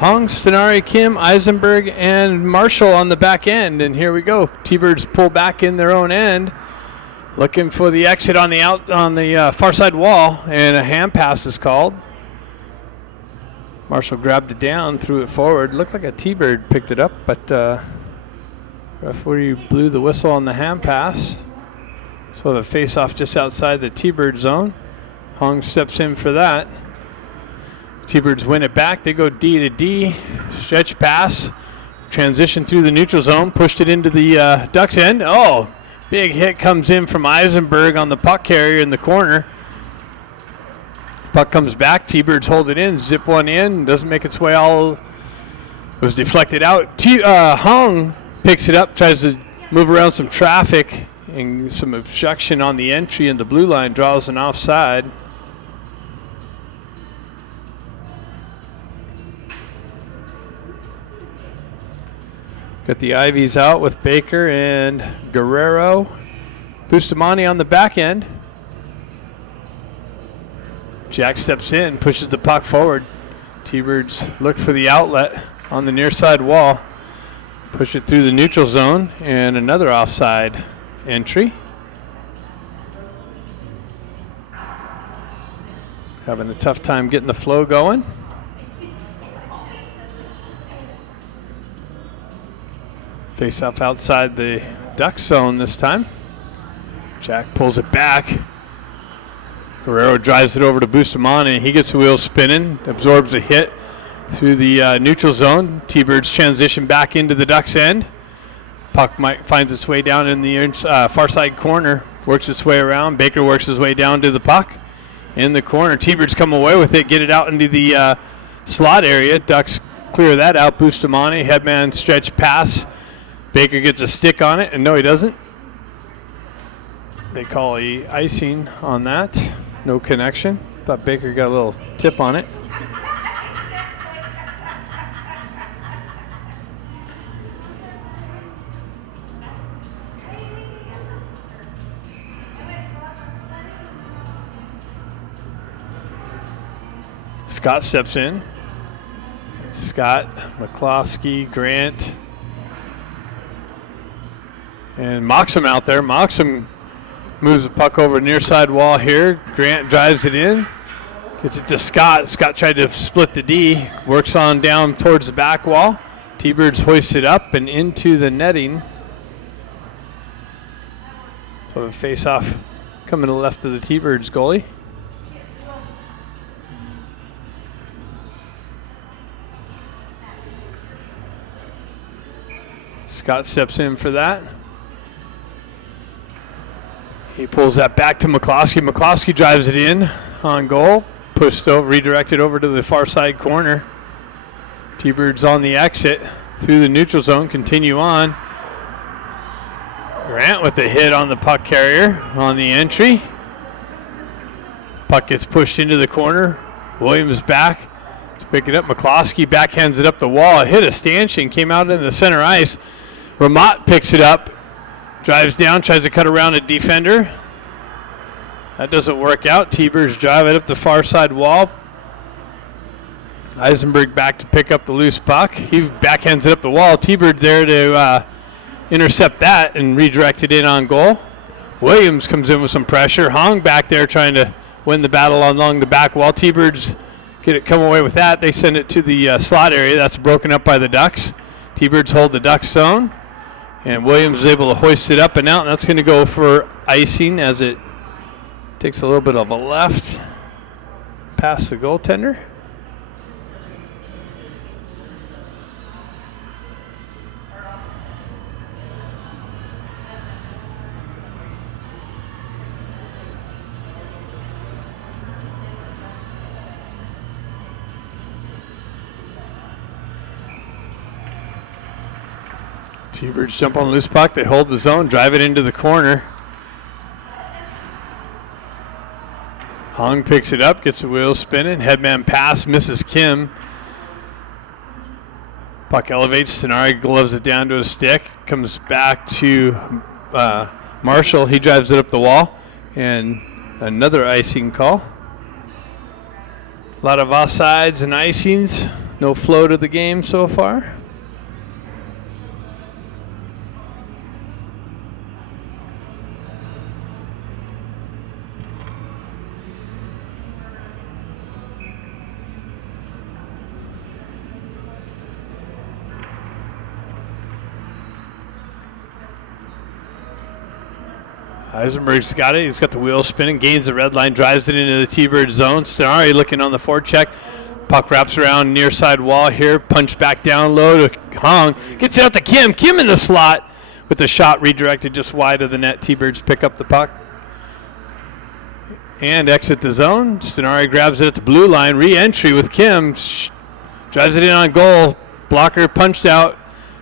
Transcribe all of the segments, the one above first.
Hong, Stenari, Kim, Eisenberg, and Marshall on the back end. And here we go. T-Birds pull back in their own end, looking for the exit on the far side wall, and a hand pass is called. Marshall grabbed it down, threw it forward. Looked like a T-Bird picked it up, but referee blew the whistle on the hand pass. So the face-off just outside the T-Bird zone. Hong steps in for that. T-Birds win it back. They go D to D. Stretch pass. Transition through the neutral zone. Pushed it into the Ducks end. Oh, big hit comes in from Eisenberg on the puck carrier in the corner. Puck comes back. T-Birds hold it in. Zip one in. Doesn't make its way all. It was deflected out. Hong picks it up. Tries to move around some traffic and some obstruction on the entry in the blue line. Draws an offside. Got the Ivies out with Baker and Guerrero. Bustamante on the back end. Jack steps in, pushes the puck forward. T-Birds look for the outlet on the near side wall. Push it through the neutral zone, and another offside entry. Having a tough time getting the flow going. Face off outside the Duck zone this time. Jack pulls it back. Guerrero drives it over to Bustamante. He gets the wheels spinning, absorbs a hit through the neutral zone. T-Birds transition back into the Ducks end. Puck finds its way down in the far side corner, works its way around. Baker works his way down to the puck in the corner. T-Birds come away with it, get it out into the slot area. Ducks clear that out. Bustamante, headman stretch pass. Baker gets a stick on it, and no, he doesn't. They call a icing on that. No connection. Thought Baker got a little tip on it. Scott steps in. Scott, McCloskey, Grant, and Moxham out there. Moxham moves the puck over near side wall here. Grant drives it in. Gets it to Scott. Scott tried to split the D. Works on down towards the back wall. T-Birds hoist it up and into the netting. So the face-off coming to the left of the T-Birds goalie. Scott steps in for that. He pulls that back to McCloskey. McCloskey drives it in on goal. Pushed over, redirected over to the far side corner. T-Birds on the exit through the neutral zone. Continue on. Grant with a hit on the puck carrier on the entry. Puck gets pushed into the corner. Williams back to pick it up. McCloskey backhands it up the wall. It hit a stanchion, came out in the center ice. Ramat picks it up. Drives down, tries to cut around a defender. That doesn't work out. T-Birds drive it up the far side wall. Eisenberg back to pick up the loose puck. He backhands it up the wall. T-Bird there to intercept that and redirect it in on goal. Williams comes in with some pressure. Hong back there trying to win the battle along the back wall. T-Birds come away with that. They send it to the slot area. That's broken up by the Ducks. T-Birds hold the Ducks zone. And Williams is able to hoist it up and out, and that's going to go for icing as it takes a little bit of a left past the goaltender. T-Birds jump on the loose puck. They hold the zone, drive it into the corner. Hong picks it up, gets the wheels spinning. Headman pass, misses Kim. Puck elevates. Stenari gloves it down to a stick. Comes back to Marshall. He drives it up the wall. And another icing call. A lot of offsides and icings No flow to the game so far. Eisenberg's got it. He's got the wheel spinning, gains the red line, drives it into the T-Bird zone. Stenari looking on the forecheck. Puck wraps around near side wall here. Punch back down low to Hong. Gets it out to Kim. Kim in the slot with the shot redirected just wide of the net. T-Birds pick up the puck and exit the zone. Stenari grabs it at the blue line. Re-entry with Kim. Drives it in on goal. Blocker punched out.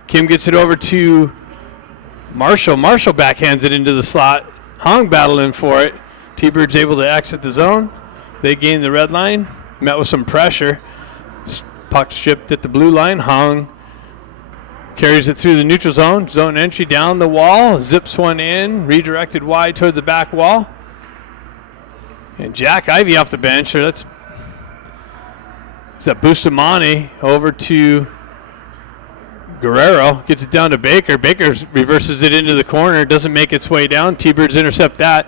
Kim gets it over to Marshall. Marshall backhands it into the slot. Hong battling for it. T-Bird's able to exit the zone. They gain the red line. Met with some pressure. Puck stripped at the blue line. Hong carries it through the neutral zone. Zone entry down the wall. Zips one in. Redirected wide toward the back wall. And Jack Ivey off the bench. That's Bustamante over to Guerrero. Gets it down to Baker. Baker reverses it into the corner. Doesn't make its way down. T-Birds intercept that.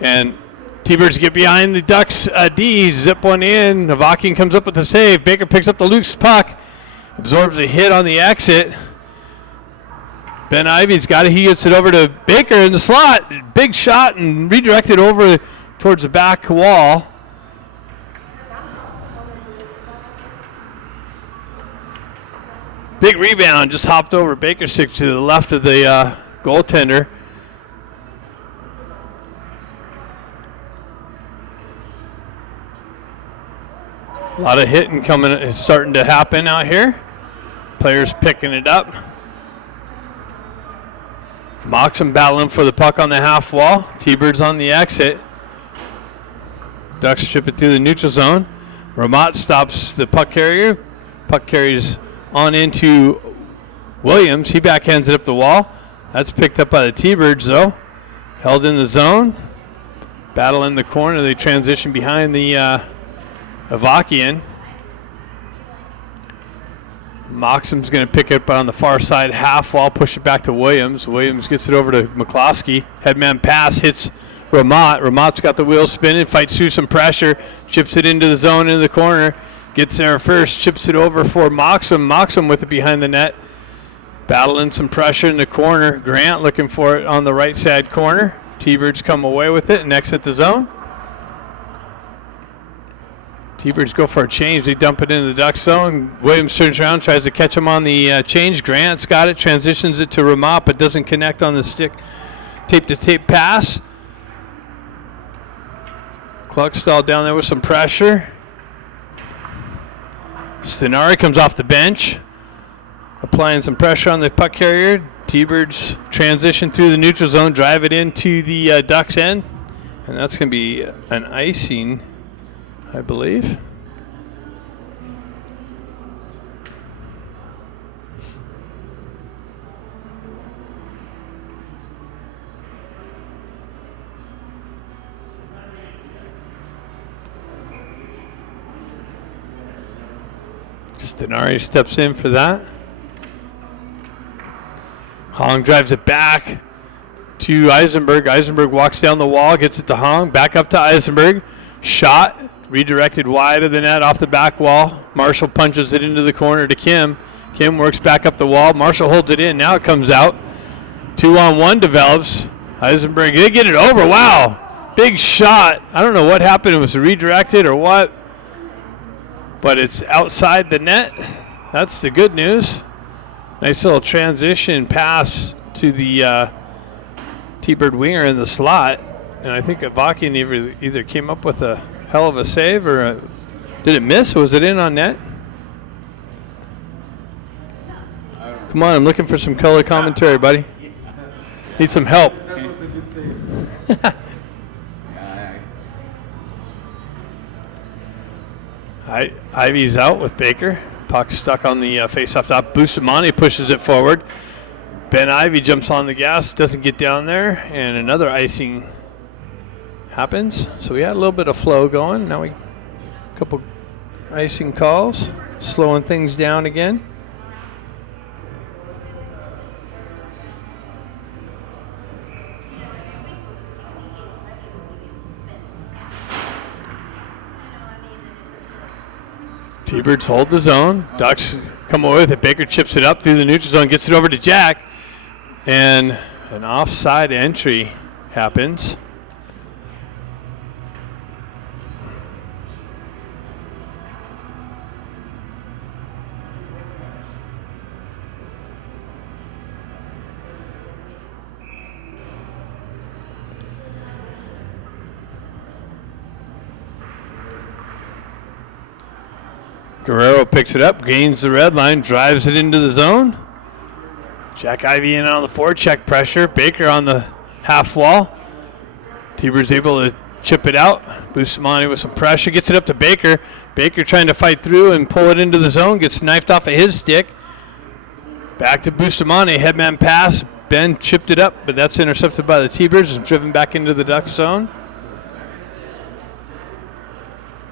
And T-Birds get behind the Ducks D. Zip one in. Navakian comes up with the save. Baker picks up the loose puck. Absorbs a hit on the exit. Ben Ivey's got it. He gets it over to Baker in the slot. Big shot and redirected over towards the back wall. Big rebound, just hopped over Baker's stick to the left of the goaltender. A lot of hitting starting to happen out here. Players picking it up. Moxham battling for the puck on the half wall. T-Birds on the exit. Ducks strip it through the neutral zone. Ramat stops the puck carrier. Puck carries on into Williams. He backhands it up the wall. That's picked up by the T-Birds, though. Held in the zone. Battle in the corner. They transition behind the Avakian. Moxham's going to pick it up on the far side half wall, push it back to Williams. Williams gets it over to McCloskey. Headman pass hits Ramat. Ramat's got the wheel spinning, fights through some pressure, chips it into the zone in the corner. Gets there first, chips it over for Moxham. Moxham with it behind the net. Battling some pressure in the corner. Grant looking for it on the right side corner. T-Birds come away with it and exit the zone. T-Birds go for a change. They dump it into the Duck zone. Williams turns around, tries to catch him on the change. Grant's got it, transitions it to Ramat, but doesn't connect on the stick. Tape-to-tape pass. Kluckstall down there with some pressure. Stenari comes off the bench, applying some pressure on the puck carrier. T-Birds transition through the neutral zone, drive it into the Ducks end, and that's going to be an icing, I believe. Stenari steps in for that. Hong drives it back to Eisenberg. Eisenberg walks down the wall, gets it to Hong, back up to Eisenberg. Shot, redirected wide of the net off the back wall. Marshall punches it into the corner to Kim. Kim works back up the wall. Marshall holds it in. Now it comes out. 2-on-1 develops. Eisenberg, they get it over. Wow. Big shot. I don't know what happened. It was redirected or what. But it's outside the net. That's the good news. Nice little transition pass to the T-Bird winger in the slot. And I think Avakian either came up with a hell of a save or did it miss? Was it in on net? Come on, I'm looking for some color commentary, buddy. Need some help. Ivy's out with Baker. Puck stuck on the face-off top. Bustamante pushes it forward. Ben Ivey jumps on the gas, doesn't get down there, and another icing happens. So we had a little bit of flow going. Now a couple icing calls. slowing things down again. T-Birds hold the zone. Ducks come away with it. Baker chips it up through the neutral zone, gets it over to Jack, and an offside entry happens. Guerrero picks it up, gains the red line, drives it into the zone. Jack Ivey in on the forecheck pressure. Baker on the half wall. T-Birds able to chip it out. Bustamante with some pressure, gets it up to Baker. Baker trying to fight through and pull it into the zone, gets knifed off of his stick. Back to Bustamante, headman pass. Ben chipped it up, but that's intercepted by the T-Birds and driven back into the Ducks zone.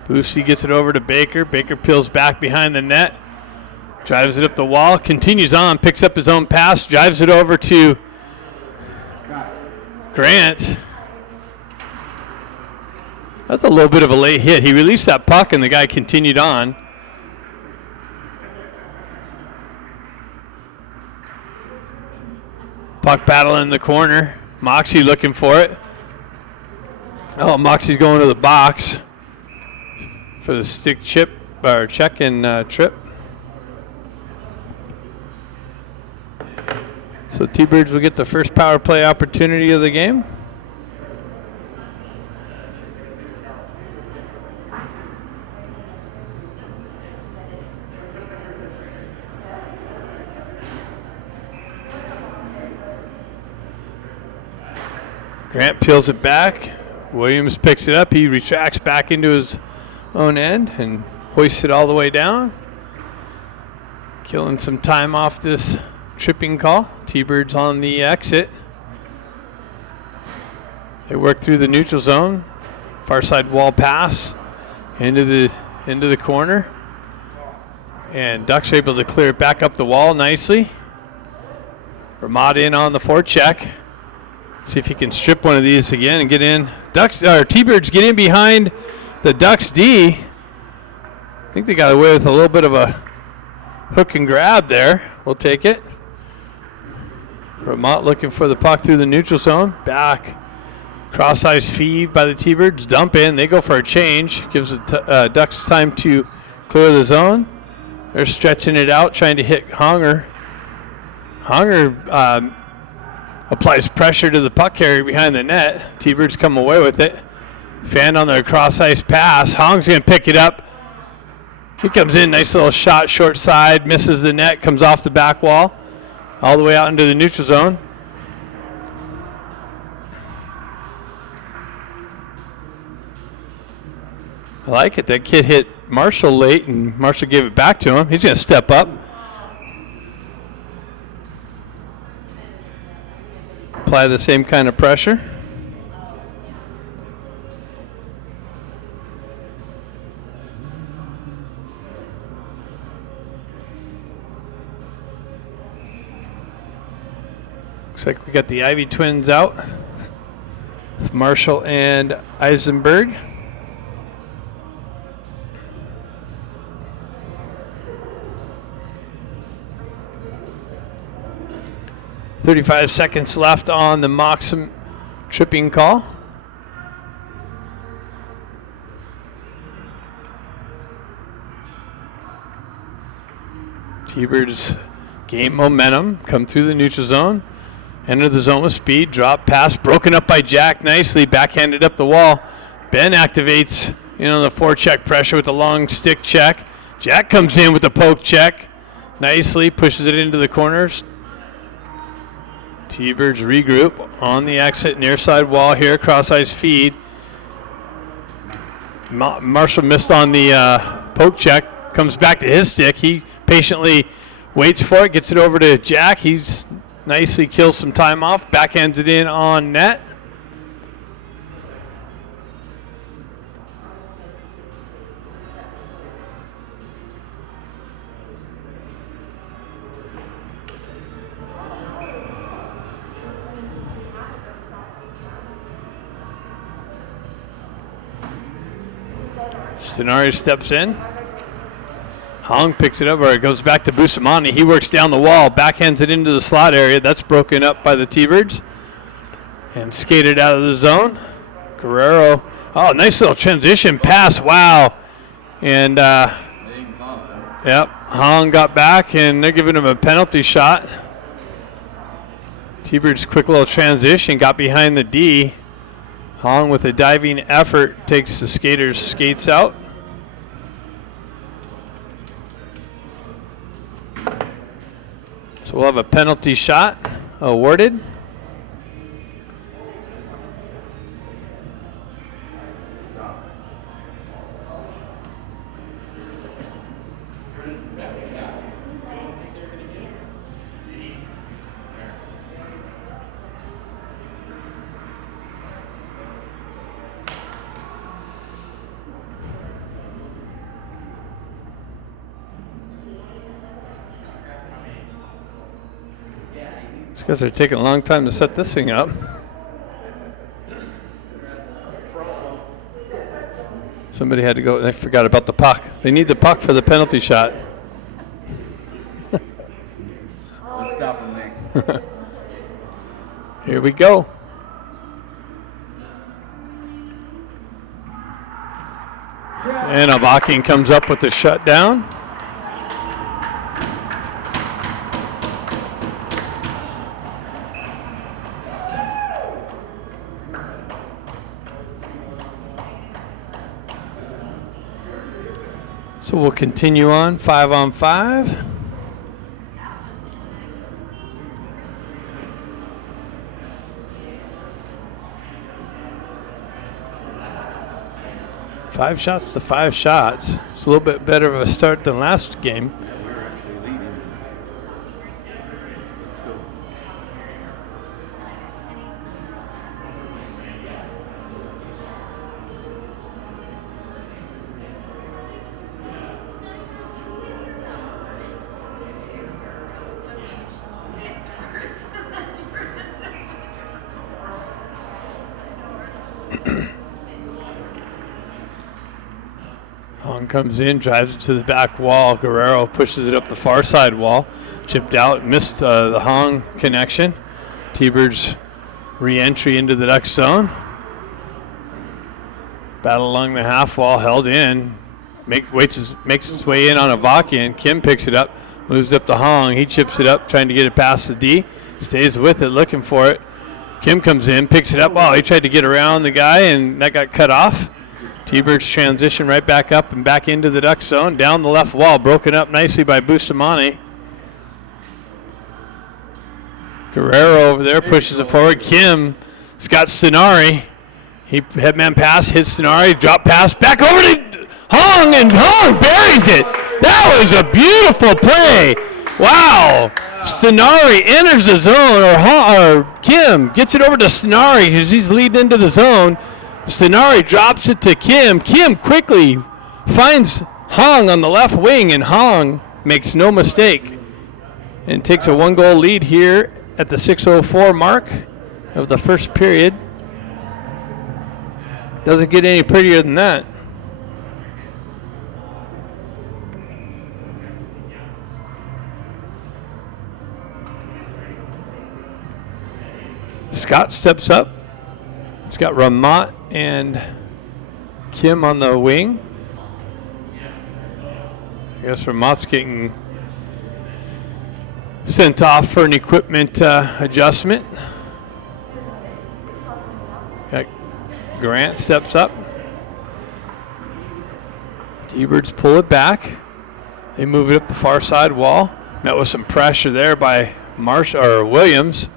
Boosty gets it over to Baker. Baker peels back behind the net. Drives it up the wall. Continues on. Picks up his own pass. Drives it over to Grant. That's a little bit of a late hit. He released that puck and the guy continued on. Puck battle in the corner. Moxie looking for it. Oh, Moxie's going to the box for the stick chip or check and trip. So T-Birds will get the first power play opportunity of the game. Grant peels it back. Williams picks it up. He retracts back into his own end and hoists it all the way down. Killing some time off this tripping call. T-Birds on the exit. They work through the neutral zone. Far side wall pass into the corner. And Ducks are able to clear it back up the wall nicely. Ramada in on the forecheck. See if he can strip one of these again and get in. T-Birds get in behind the Ducks D. I think they got away with a little bit of a hook and grab there. We'll take it. Ramot looking for the puck through the neutral zone. Back. Cross-ice feed by the T-Birds. Dump in. They go for a change. Gives the Ducks time to clear the zone. They're stretching it out, trying to hit Honger. Honger applies pressure to the puck carrier behind the net. T-Birds come away with it. Fan on their cross-ice pass. Hong's going to pick it up. He comes in, nice little shot, short side, misses the net, comes off the back wall, all the way out into the neutral zone. I like it. That kid hit Marshall late, and Marshall gave it back to him. He's going to step up. Apply the same kind of pressure. Looks like we got the Ivy twins out with Marshall and Eisenberg. .35 seconds left on the Moxham tripping call. T-Birds gain momentum, come through the neutral zone, enter the zone with speed, drop pass, broken up by Jack nicely, backhanded up the wall. Ben activates on the forecheck pressure with the long stick check. Jack comes in with the poke check nicely, pushes it into the corners. T-Birds regroup on the exit, near side wall here, cross-ice feed. Marshall missed on the poke check, comes back to his stick. He patiently waits for it, gets it over to Jack. He's nicely kills some time off, backhands it in on net. Stenari steps in. Hong picks it up, or it goes back to Bustamante. He works down the wall, backhands it into the slot area. That's broken up by the T-Birds. And skated out of the zone. Guerrero. Oh, nice little transition pass. Wow. And, yep, Hong got back, and they're giving him a penalty shot. T-Bird's quick little transition, got behind the D. Hong with a diving effort takes the skater's skates out. So we'll have a penalty shot awarded. These guys are taking a long time to set this thing up. Somebody had to go. They forgot about the puck. They need the puck for the penalty shot. Let's stop him, Nick. Here we go. And Avakian comes up with the shutdown. So we'll continue on 5-on-5. Five shots to 5 shots. It's a little bit better of a start than last game. Hong comes in, drives it to the back wall. Guerrero pushes it up the far side wall. Chipped out, missed the Hong connection. T-Birds re-entry into the Duck zone. Battle along the half wall, held in. Makes his way in on Avakian. Kim picks it up, moves up to Hong. He chips it up, trying to get it past the D. Stays with it, looking for it. Kim comes in, picks it up. Oh, he tried to get around the guy, and that got cut off. T-Birds transition right back up and back into the Duck zone. Down the left wall, broken up nicely by Bustamante. Guerrero over there pushes it forward. Kim, Scott Stenari. He headman pass, hits Stenari, drop pass, back over to Hong, and Hong buries it. That was a beautiful play. Wow. Stenari enters the zone, or Kim gets it over to Stenari because he's leading into the zone. Stenari drops it to Kim. Kim quickly finds Hong on the left wing, and Hong makes no mistake and takes a 1-goal lead here at the 6:04 mark of the first period. Doesn't get any prettier than that. Scott steps up. It's got Ramat and Kim on the wing. I guess Ramat's getting sent off for an equipment adjustment. Grant steps up. T-Birds pull it back. They move it up the far side wall. Met with some pressure there by Williams.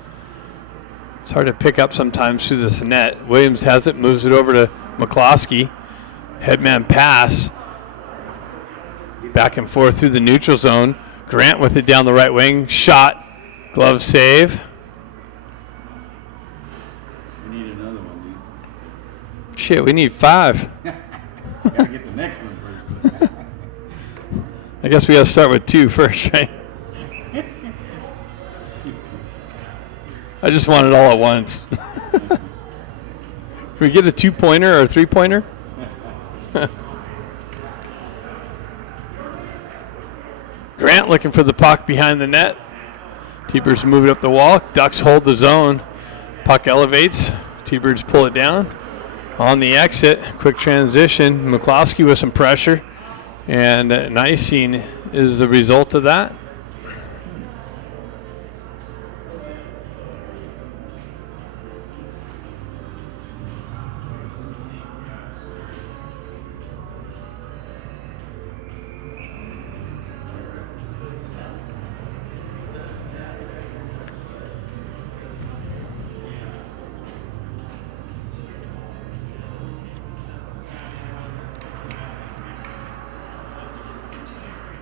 It's hard to pick up sometimes through this net. Williams has it, moves it over to McCloskey. Headman pass. Back and forth through the neutral zone. Grant with it down the right wing. Shot. Glove save. We need another one, dude. Shit, we need 5. Gotta get the next one first. I guess we gotta start with 2 first, right? I just want it all at once. Can we get a 2-pointer or a 3-pointer? Grant looking for the puck behind the net. T-Birds move it up the wall. Ducks hold the zone. Puck elevates. T-Birds pull it down. On the exit, quick transition. McCloskey with some pressure. And an icing is the result of that.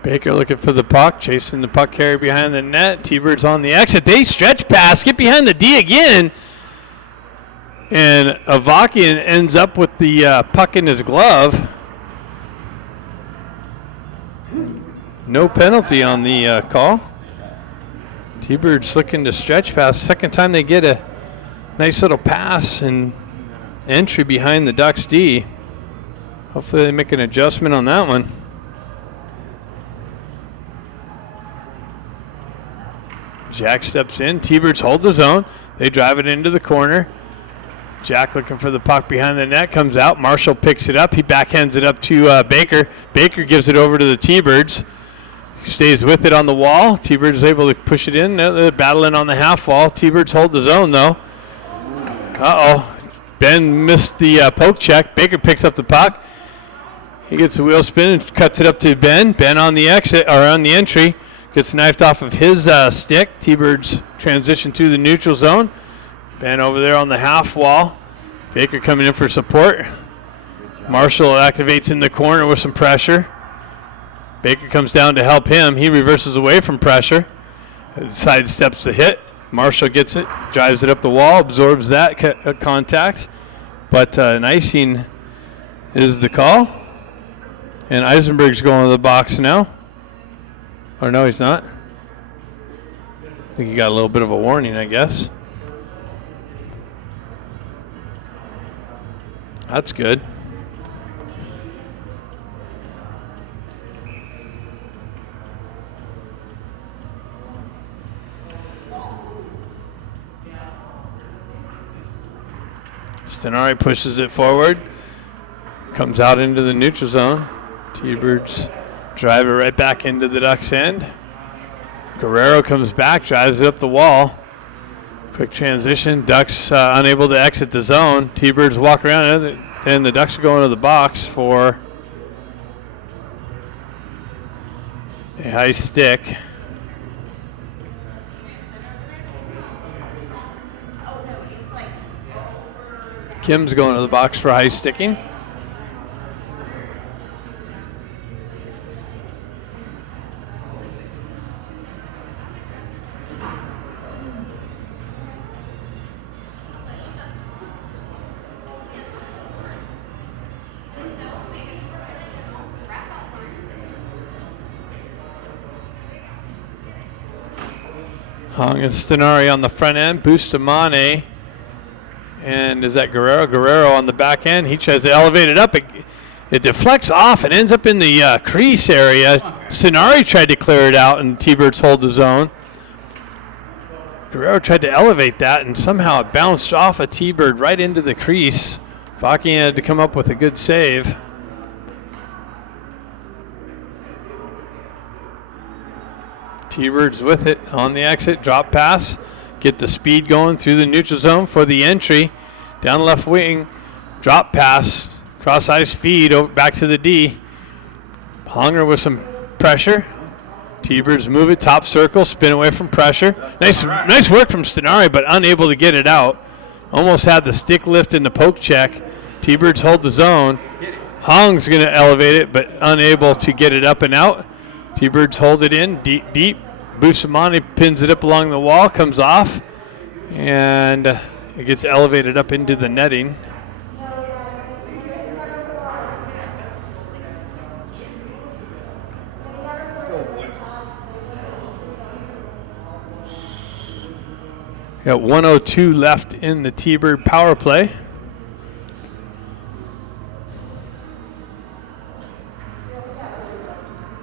Baker looking for the puck, chasing the puck carrier behind the net. T-Birds on the exit. They stretch pass, get behind the D again. And Avakian ends up with the puck in his glove. No penalty on the call. T-Birds looking to stretch pass. Second time they get a nice little pass and entry behind the Ducks D. Hopefully they make an adjustment on that one. Jack steps in. T-Birds hold the zone. They drive it into the corner. Jack looking for the puck behind the net. Comes out. Marshall picks it up. He backhands it up to Baker. Baker gives it over to the T-Birds. Stays with it on the wall. T-Birds is able to push it in. They're battling on the half wall. T-Birds hold the zone, though. Uh-oh. Ben missed the poke check. Baker picks up the puck. He gets a wheel spin and cuts it up to Ben. Ben on the exit, or on the entry. Gets knifed off of his stick. T-Birds transition to the neutral zone. Ben over there on the half wall. Baker coming in for support. Marshall activates in the corner with some pressure. Baker comes down to help him. He reverses away from pressure. Sidesteps the hit. Marshall gets it, drives it up the wall, absorbs that contact. But an icing is the call. And Eisenberg's going to the box now. Or no, he's not. I think he got a little bit of a warning, I guess. That's good. Stenari pushes it forward. Comes out into the neutral zone. T-Birds drive it right back into the Ducks' end. Guerrero comes back, drives it up the wall. Quick transition. Ducks unable to exit the zone. T-Birds walk around, and the Ducks are going to the box for a high stick. Kim's going to the box for high sticking. Hong and Stenari on the front end. Bustamante. And is that Guerrero? Guerrero on the back end. He tries to elevate it up. It deflects off and ends up in the crease area. Stenari tried to clear it out, and T-Birds hold the zone. Guerrero tried to elevate that, and somehow it bounced off a T-Bird right into the crease. Faki had to come up with a good save. T-Birds with it on the exit, drop pass, get the speed going through the neutral zone for the entry. Down the left wing, drop pass, cross ice feed over back to the D. Honger with some pressure. T-Birds move it, top circle, spin away from pressure. Nice work from Stenari, but unable to get it out. Almost had the stick lift in the poke check. T-Birds hold the zone. Hong's going to elevate it, but unable to get it up and out. T-Birds hold it in deep. Bustamante pins it up along the wall, comes off, and it gets elevated up into the netting. Let's go, boys. Got 1:02 left in the T-Bird power play.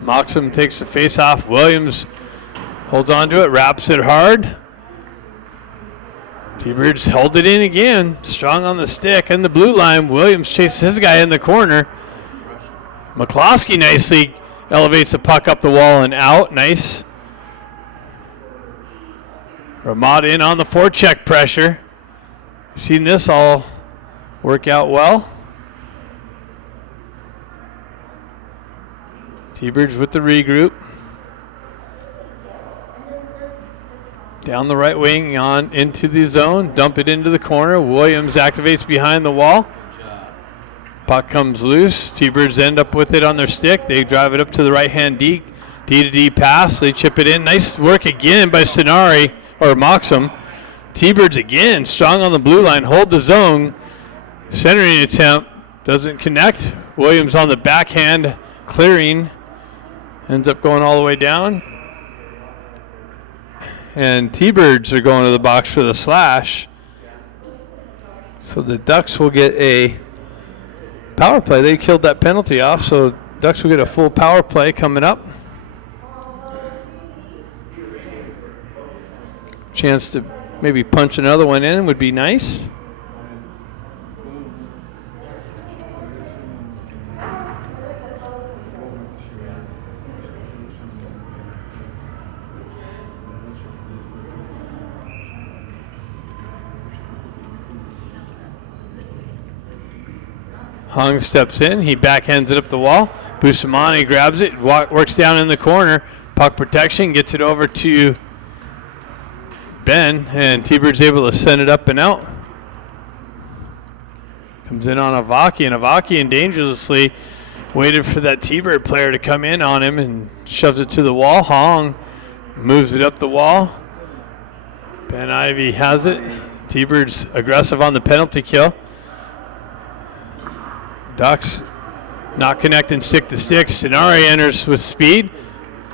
Moxham takes the face off. Williams holds on to it, wraps it hard. T-Birds hold it in again. Strong on the stick and the blue line. Williams chases his guy in the corner. McCloskey nicely elevates the puck up the wall and out. Nice. Ramada in on the forecheck pressure. Seen this all work out well. T-Birds with the regroup. Down the right wing, on into the zone. Dump it into the corner. Williams activates behind the wall. Puck comes loose. T-Birds end up with it on their stick. They drive it up to the right-hand D to D pass. They chip it in. Nice work again by Stenari, or Moxham. T-Birds again, strong on the blue line. Hold the zone. Centering attempt. Doesn't connect. Williams on the backhand. Clearing. Ends up going all the way down. And T-Birds are going to the box for the slash. So the Ducks will get a power play. They killed that penalty off, so Ducks will get a full power play coming up. Chance to maybe punch another one in would be nice. Hung steps in. He backhands it up the wall. Bustamante grabs it, works down in the corner. Puck protection, gets it over to Ben, and T-Bird's able to send it up and out. Comes in on Avaki, and Avaki dangerously waited for that T-Bird player to come in on him and shoves it to the wall. Hong moves it up the wall. Ben Ivy has it. T-Bird's aggressive on the penalty kill. Ducks not connecting stick to stick. Stenari enters with speed.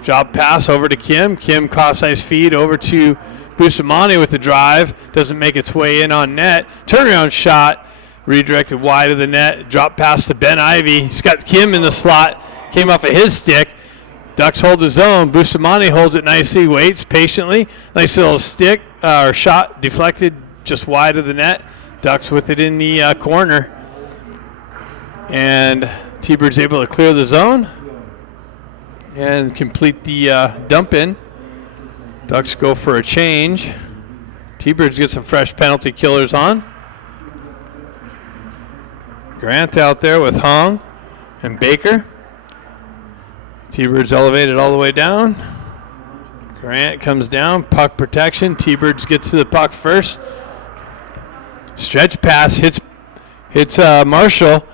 Drop pass over to Kim. Kim cross-ice feed over to Bustamante with the drive. Doesn't make its way in on net. Turnaround shot. Redirected wide of the net. Drop pass to Ben Ivy. He's got Kim in the slot. Came off of his stick. Ducks hold the zone. Bustamante holds it nicely. Waits patiently. Nice little stick or shot deflected just wide of the net. Ducks with it in the corner. And T-Bird's able to clear the zone and complete the dump in. Ducks go for a change. T-Birds get some fresh penalty killers on. Grant out there with Hong and Baker. T-Birds elevated all the way down. Grant comes down, puck protection. T-Birds gets to the puck first. Stretch pass hits Marshall.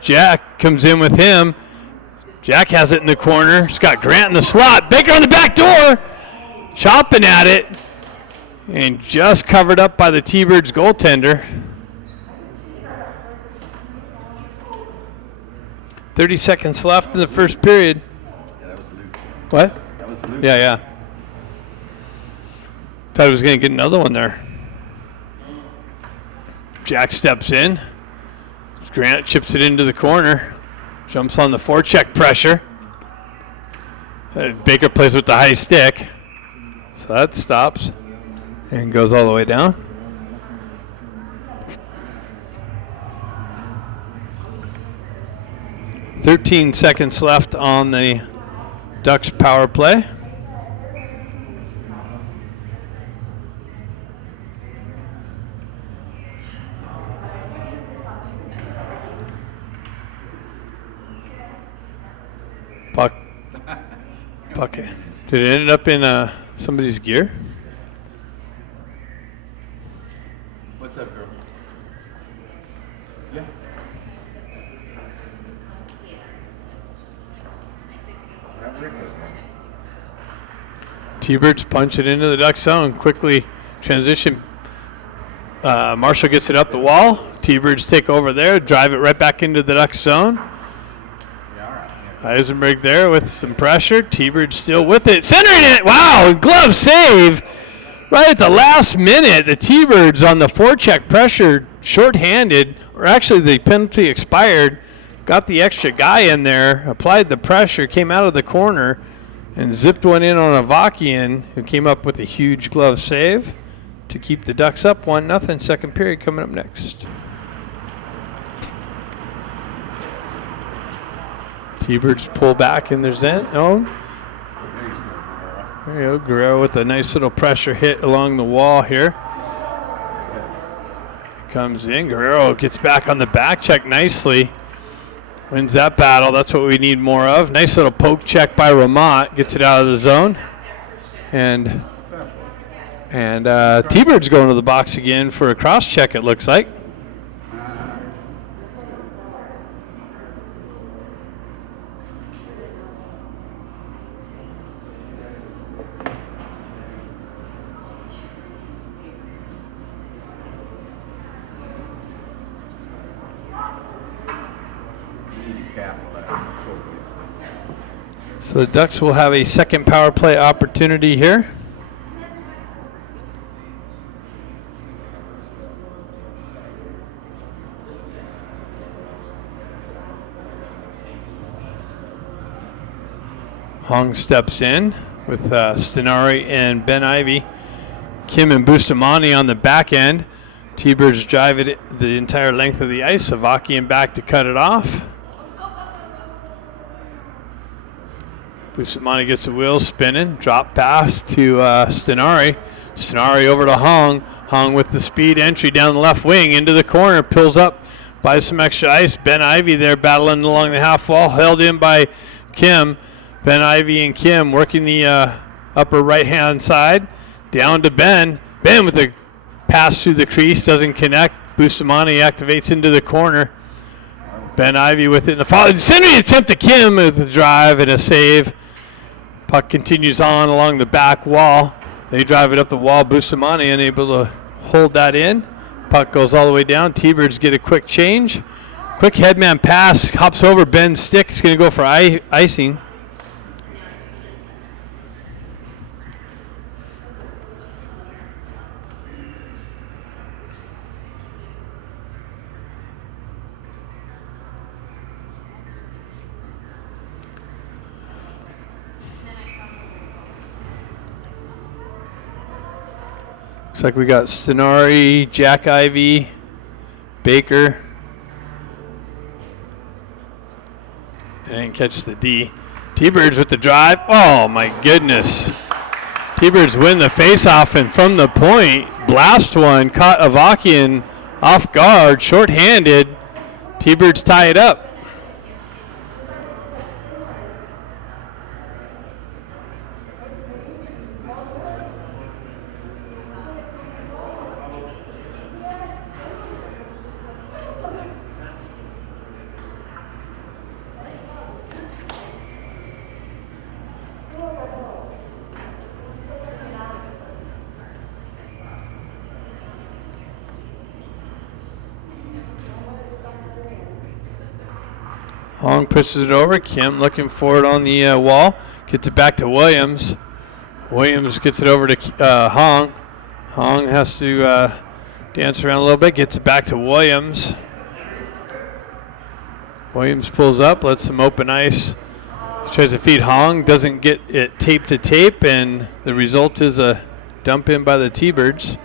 Jack comes in with him. Jack has it in the corner. He's got Grant in the slot. Baker on the back door. Chopping at it. And just covered up by the T-Birds goaltender. 30 seconds left in the first period. Yeah, that was Luke. What? That was Luke. Yeah. Thought he was going to get another one there. Jack steps in. Grant chips it into the corner. Jumps on the forecheck pressure. Baker plays with the high stick. So that stops and goes all the way down. "13 seconds left on the Ducks power play. Puck. Did it end up in somebody's gear? What's up, girl? Yeah. T-Birds punch it into the Duck zone. Quickly transition. Marshall gets it up the wall. T-Birds take over there, drive it right back into the Duck zone. Eisenberg there with some pressure. T-Bird still with it. Centering it. Wow, glove save. Right at the last minute, the T-Birds on the forecheck pressure, shorthanded, or actually the penalty expired. got the extra guy in there, applied the pressure, came out of the corner, and zipped one in on Avakian, who came up with a huge glove save to keep the Ducks up 1-0. Second period coming up next. T-Birds pull back in their zone. There you go, Guerrero with a nice little pressure hit along the wall here. Comes in, Guerrero gets back on the back check nicely. Wins that battle, that's what we need more of. Nice little poke check by Ramat, gets it out of the zone. And T-Bird's going to the box again for a cross check, it looks like. So the Ducks will have a second power play opportunity here. Hong steps in with Stenari and Ben Ivy. Kim and Bustamante on the back end. T-Birds drive it the entire length of the ice. Avakian back to cut it off. Bustamante gets the wheel spinning. Drop pass to Stenari. Stenari over to Hong. Hong with the speed entry down the left wing into the corner. Pulls up by some extra ice. Ben Ivy there battling along the half wall. Held in by Kim. Ben Ivy and Kim working the upper right-hand side. Down to Ben. Ben with a pass through the crease. Doesn't connect. Bustamante activates into the corner. Ben Ivy with it in the fall. Sending attempt to Kim with a drive and a save. Puck continues on along the back wall. They drive it up the wall. Bustamante unable to hold that in. Puck goes all the way down. T-Birds get a quick change. Quick headman pass. Hops over Ben's stick. It's going to go for icing. Looks like we got Stenari, Jack Ivy, Baker. I didn't catch the D. T-Birds with the drive. Oh my goodness. T-Birds win the face-off, and from the point, blast one, caught Avakian off guard, short-handed. T-Birds tie it up. Hong pushes it over. Kim looking for it on the wall. Gets it back to Williams. Williams gets it over to Hong. Hong has to dance around a little bit. Gets it back to Williams. Williams pulls up, lets some open ice. Tries to feed Hong. Doesn't get it tape to tape, and the result is a dump in by the T-Birds.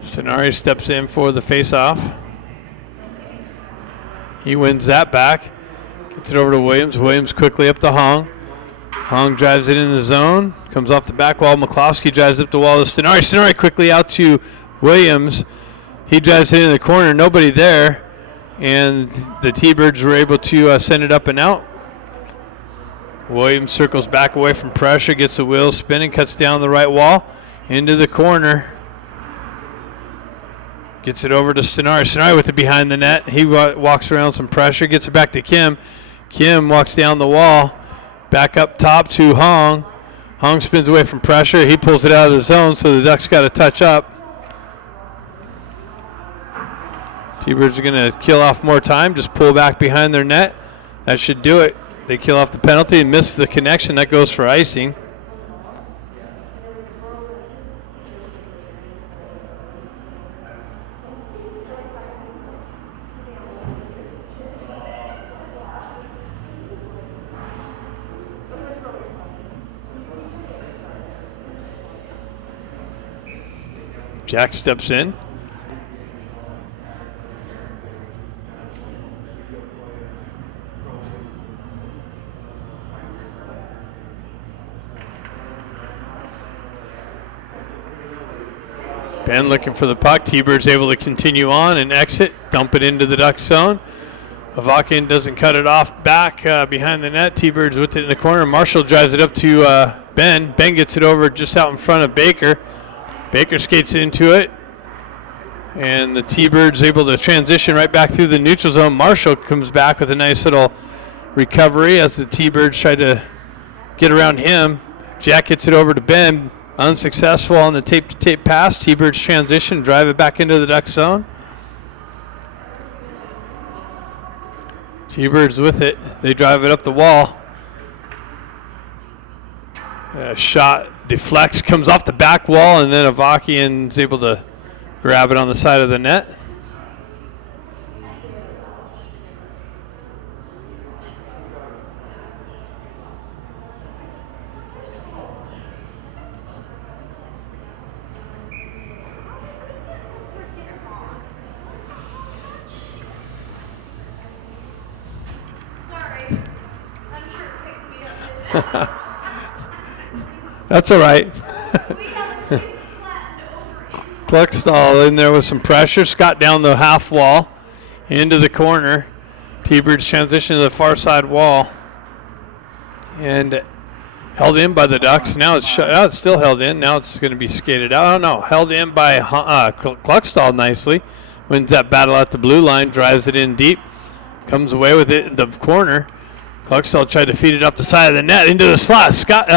Stenari steps in for the face-off. He wins that back. Gets it over to Williams. Williams quickly up to Hong. Hong drives it in the zone. Comes off the back wall. McCloskey drives up the wall to Stenari. Stenari quickly out to Williams. He drives it in the corner. Nobody there. And the T-Birds were able to send it up and out. Williams circles back away from pressure. Gets the wheels spinning. Cuts down the right wall. Into the corner. Gets it over to Stenari. Stenari with it behind the net. He walks around some pressure. Gets it back to Kim. Kim walks down the wall. Back up top to Hong. Hong spins away from pressure. He pulls it out of the zone, so the Ducks got to touch up. T-Birds are going to kill off more time, just pull back behind their net. That should do it. They kill off the penalty and miss the connection. That goes for icing. Jack steps in. Ben looking for the puck. T-Bird's able to continue on and exit, dump it into the Duck zone. Avakian doesn't cut it off back behind the net. T-Bird's with it in the corner. Marshall drives it up to Ben. Ben gets it over just out in front of Baker. Baker skates into it. And the T-Bird's able to transition right back through the neutral zone. Marshall comes back with a nice little recovery as the T-Birds try to get around him. Jack gets it over to Ben. Unsuccessful on the tape-to-tape pass. T-Birds transition, drive it back into the Duck zone. T-Birds with it. They drive it up the wall. Shot deflects, comes off the back wall, and then Avakian's able to grab it on the side of the net. That's all right. Kluckstall in there with some pressure. Scott down the half wall into the corner. T-Birds transition to the far side wall. And held in by the Ducks. Now it's still held in. Now it's going to be skated out. Oh, no. Held in by Kluckstall nicely. Wins that battle at the blue line. Drives it in deep. Comes away with it in the corner. Kluckstall tried to feed it off the side of the net into the slot. Scott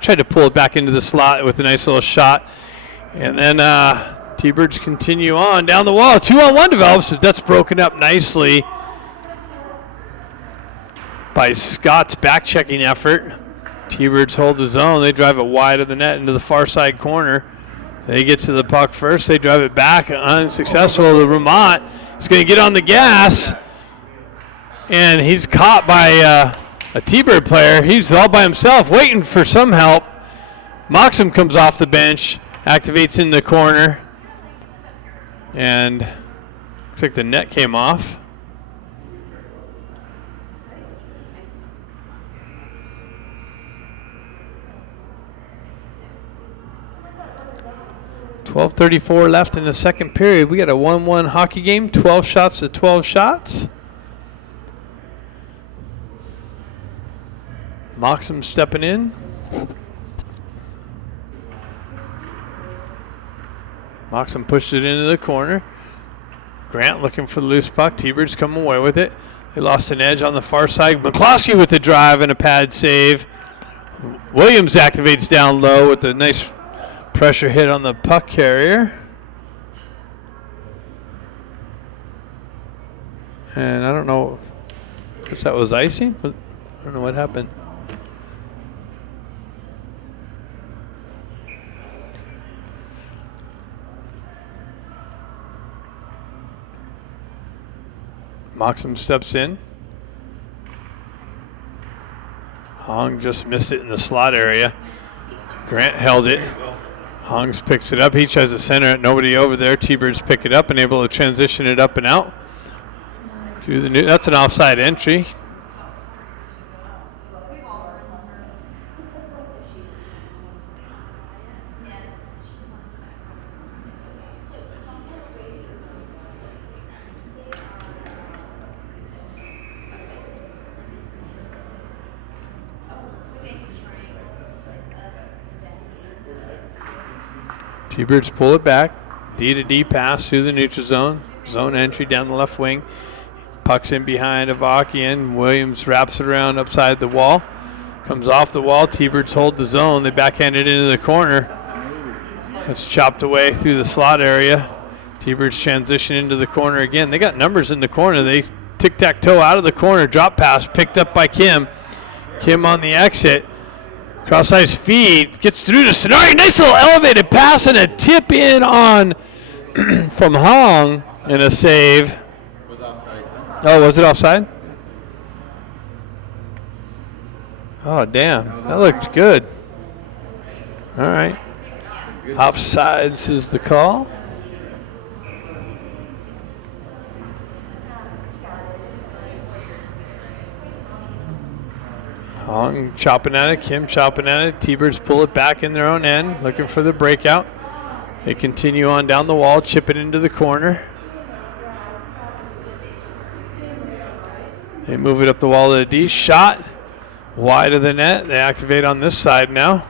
tried to pull it back into the slot with a nice little shot. And then T-Birds continue on down the wall. 2-on-1 develops. That's broken up nicely by Scott's back-checking effort. T-Birds hold the zone. They drive it wide of the net into the far side corner. They get to the puck first. They drive it back. Unsuccessful. The Vermont is going to get on the gas. And he's caught by a T-Bird player. He's all by himself waiting for some help. Moxham comes off the bench, activates in the corner. And looks like the net came off. .12:34 left in the second period. We got a 1-1 hockey game, 12 shots to 12 shots. Moxham stepping in. Moxham pushed it into the corner. Grant looking for the loose puck. T-Birds come away with it. They lost an edge on the far side. McCloskey with the drive and a pad save. Williams activates down low with a nice pressure hit on the puck carrier. And I don't know if that was icing. I don't know what happened. Moxham steps in. Hong just missed it in the slot area. Grant held it. Hongs picks it up. He tries to center it. Nobody over there. T-Birds pick it up and able to transition it up and out. Through the new. That's an offside entry. T-Birds pull it back. D-to-D pass through the neutral zone. Zone entry down the left wing. Puck's in behind Avakian. Williams wraps it around upside the wall. Comes off the wall. T-Birds hold the zone. They backhand it into the corner. It's chopped away through the slot area. T-Birds transition into the corner again. They got numbers in the corner. They tic-tac-toe out of the corner. Drop pass picked up by Kim. Kim on the exit. Cross-ice feed. Gets through to Sonari. Nice little elevated pass and a tip in on from Hong and a save. It was offside. Oh, was it offside? Oh, damn. That looked good. All right. Offsides is the call. Hong chopping at it, Kim chopping at it. T-Birds pull it back in their own end, looking for the breakout. They continue on down the wall, chip it into the corner. They move it up the wall to the D. Shot wide of the net. They activate on this side now.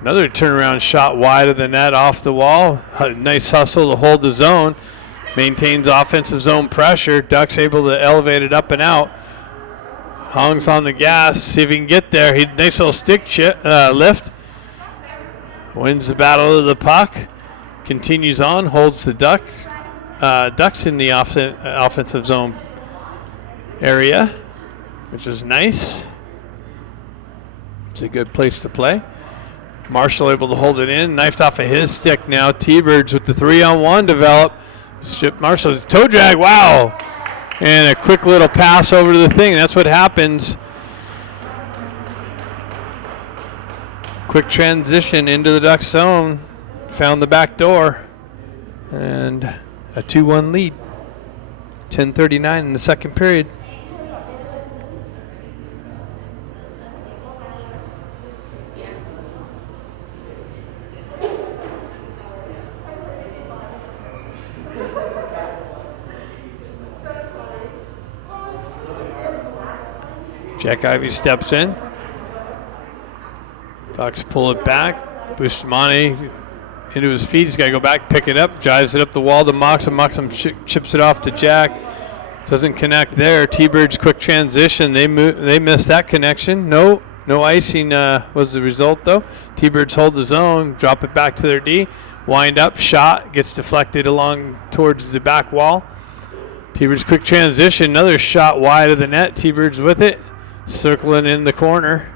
Another turnaround shot wide of the net off the wall. Nice hustle to hold the zone. Maintains offensive zone pressure. Ducks able to elevate it up and out. Hong's on the gas. See if he can get there. Nice little stick lift. Wins the battle of the puck. Continues on. Holds the Ducks in the offensive zone area, which is nice. It's a good place to play. Marshall able to hold it in. Knifed off of his stick now. T-Birds with the 3-on-1 develop. Marshall's toe drag. Wow. And a quick little pass over to the thing. That's what happens. Quick transition into the Ducks zone. Found the back door. And a 2-1 lead. 10:39 in the second period. Jack Ivey steps in. Ducks pull it back. Bustamante into his feet. He's got to go back, pick it up, drives it up the wall to Moxham. Moxham chips it off to Jack. Doesn't connect there. T-Birds quick transition. They missed that connection. No icing was the result though. T-Birds hold the zone, drop it back to their D. Wind up, shot, gets deflected along towards the back wall. T-Birds quick transition. Another shot wide of the net. T-Birds with it. Circling in the corner.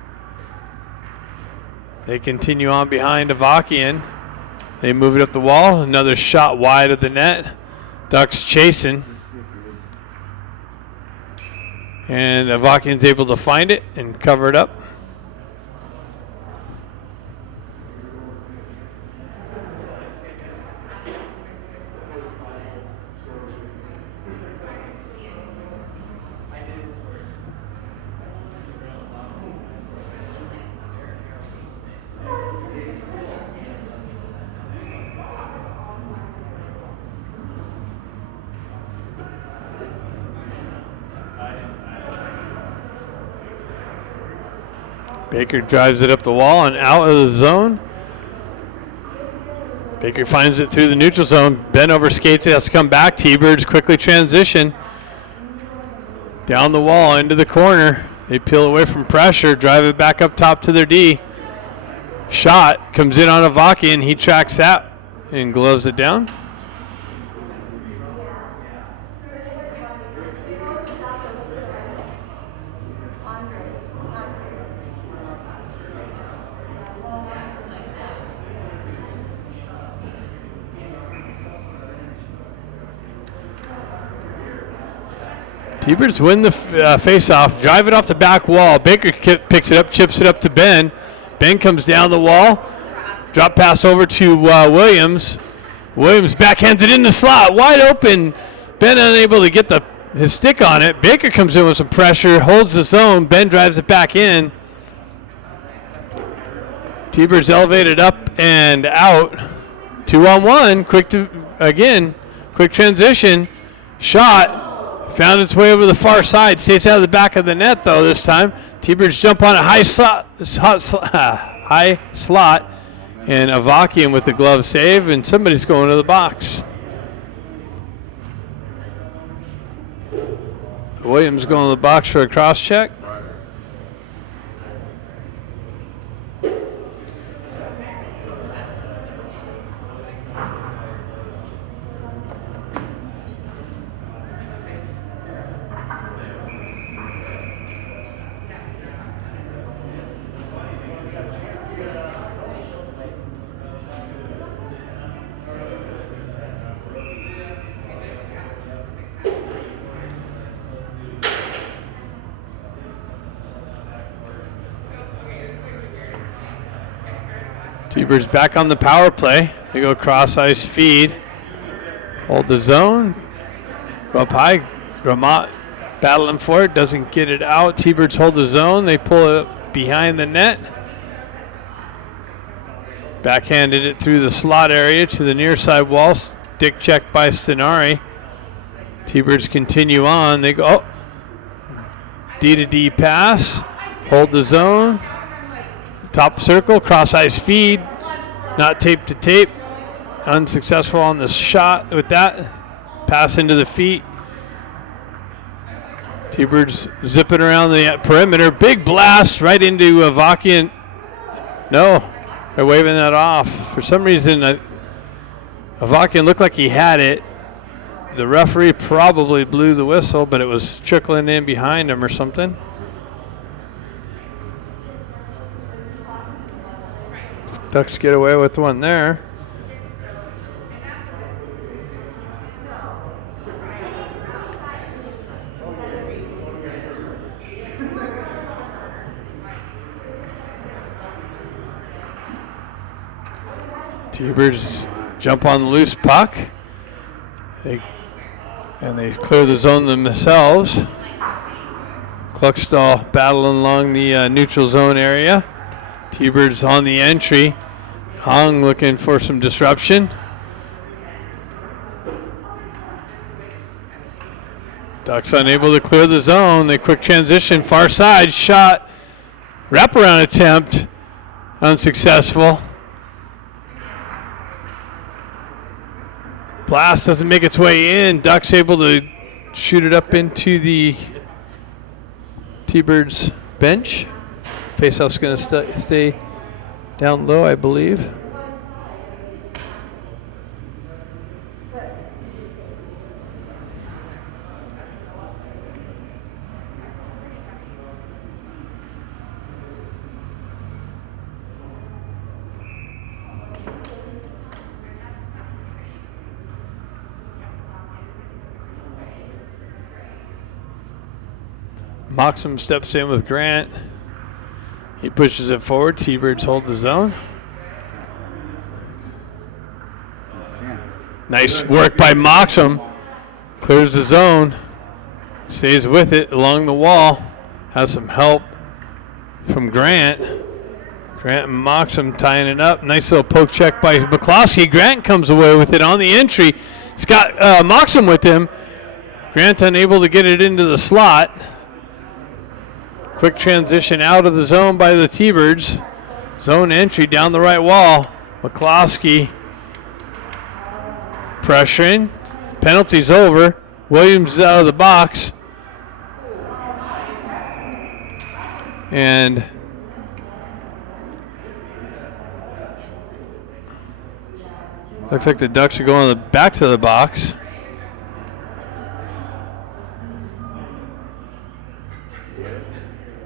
They continue on behind Avakian. They move it up the wall. Another shot wide of the net. Ducks chasing. And Avakian's able to find it and cover it up. Baker drives it up the wall and out of the zone. Baker finds it through the neutral zone. Ben overskates it, has to come back. T-Birds quickly transition. Down the wall into the corner. They peel away from pressure, drive it back up top to their D. Shot comes in on Avakian. He tracks that and gloves it down. T-Birds win the face-off, drive it off the back wall. Baker picks it up, chips it up to Ben. Ben comes down the wall. Drop pass over to Williams. Williams backhands it in the slot, wide open. Ben unable to get his stick on it. Baker comes in with some pressure, holds the zone. Ben drives it back in. T-Birds elevated up and out. 2-on-1, quick transition. Shot. Found its way over the far side. Stays out of the back of the net, though, this time. T-Birds jump on a high slot, and Avakian with the glove save, and somebody's going to the box. Williams going to the box for a cross check. T-Birds back on the power play. They go cross ice feed. Hold the zone. Go up high. Ramot battling for it. Doesn't get it out. T-Birds hold the zone. They pull it behind the net. Backhanded it through the slot area to the near side wall. Stick check by Stenari. T-Birds continue on. They go D to D pass. Hold the zone. Top circle. Cross ice feed. Not tape to tape. Unsuccessful on the shot with that. Pass into the feet. T-Birds zipping around the perimeter. Big blast right into Avakian. No, they're waving that off. For some reason, Avakian looked like he had it. The referee probably blew the whistle, but it was trickling in behind him or something. Ducks get away with one there. T-Birds jump on the loose puck. They clear the zone themselves. Kluckstall battling along the neutral zone area. T-Birds on the entry. Hong looking for some disruption. Ducks unable to clear the zone. They quick transition, far side, shot. Wraparound attempt, unsuccessful. Blast doesn't make its way in. Ducks able to shoot it up into the T-Birds bench. Faceoff's going to stay down low, I believe. Moxham steps in with Grant. He pushes it forward. T-Birds hold the zone. Nice work by Moxham. Clears the zone. Stays with it along the wall. Has some help from Grant. Grant and Moxham tying it up. Nice little poke check by McCloskey. Grant comes away with it on the entry. He's got Moxham with him. Grant unable to get it into the slot. Quick transition out of the zone by the T-Birds. Zone entry down the right wall. McCloskey pressuring. Penalty's over. Williams is out of the box. And looks like the Ducks are going back to the box.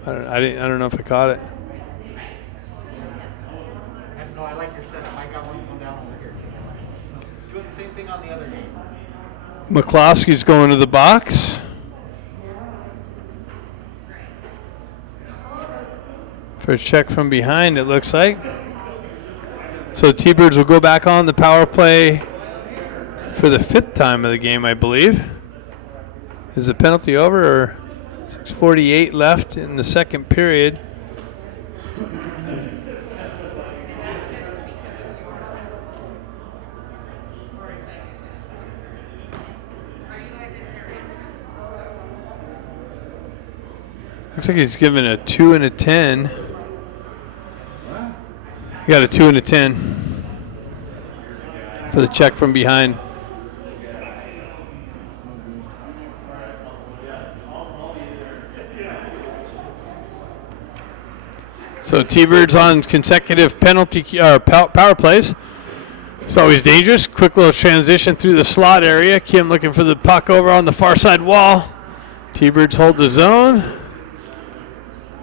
I don't know if I caught it. No, I like your setup. I got one down over here. Doing the same thing on the other game. McCloskey's going to the box. For a check from behind, it looks like. So T-Birds will go back on the power play for the 5th time of the game, I believe. Is the penalty over, or 6:48 left in the second period? Looks like he's given a 2 and a 10. He got a 2 and a 10 for the check from behind. So T-Birds on consecutive penalty power plays. It's always dangerous. Quick little transition through the slot area. Kim looking for the puck over on the far side wall. T-Birds hold the zone.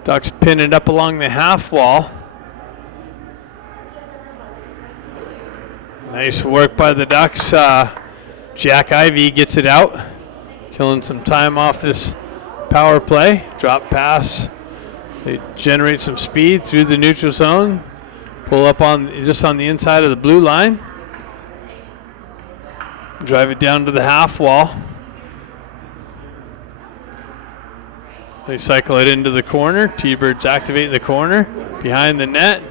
Ducks pin it up along the half wall. Nice work by the Ducks. Jack Ivey gets it out. Killing some time off this power play. Drop pass. They generate some speed through the neutral zone. Pull up on just on the inside of the blue line. Drive it down to the half wall. They cycle it into the corner. T-Birds activate the corner behind the net.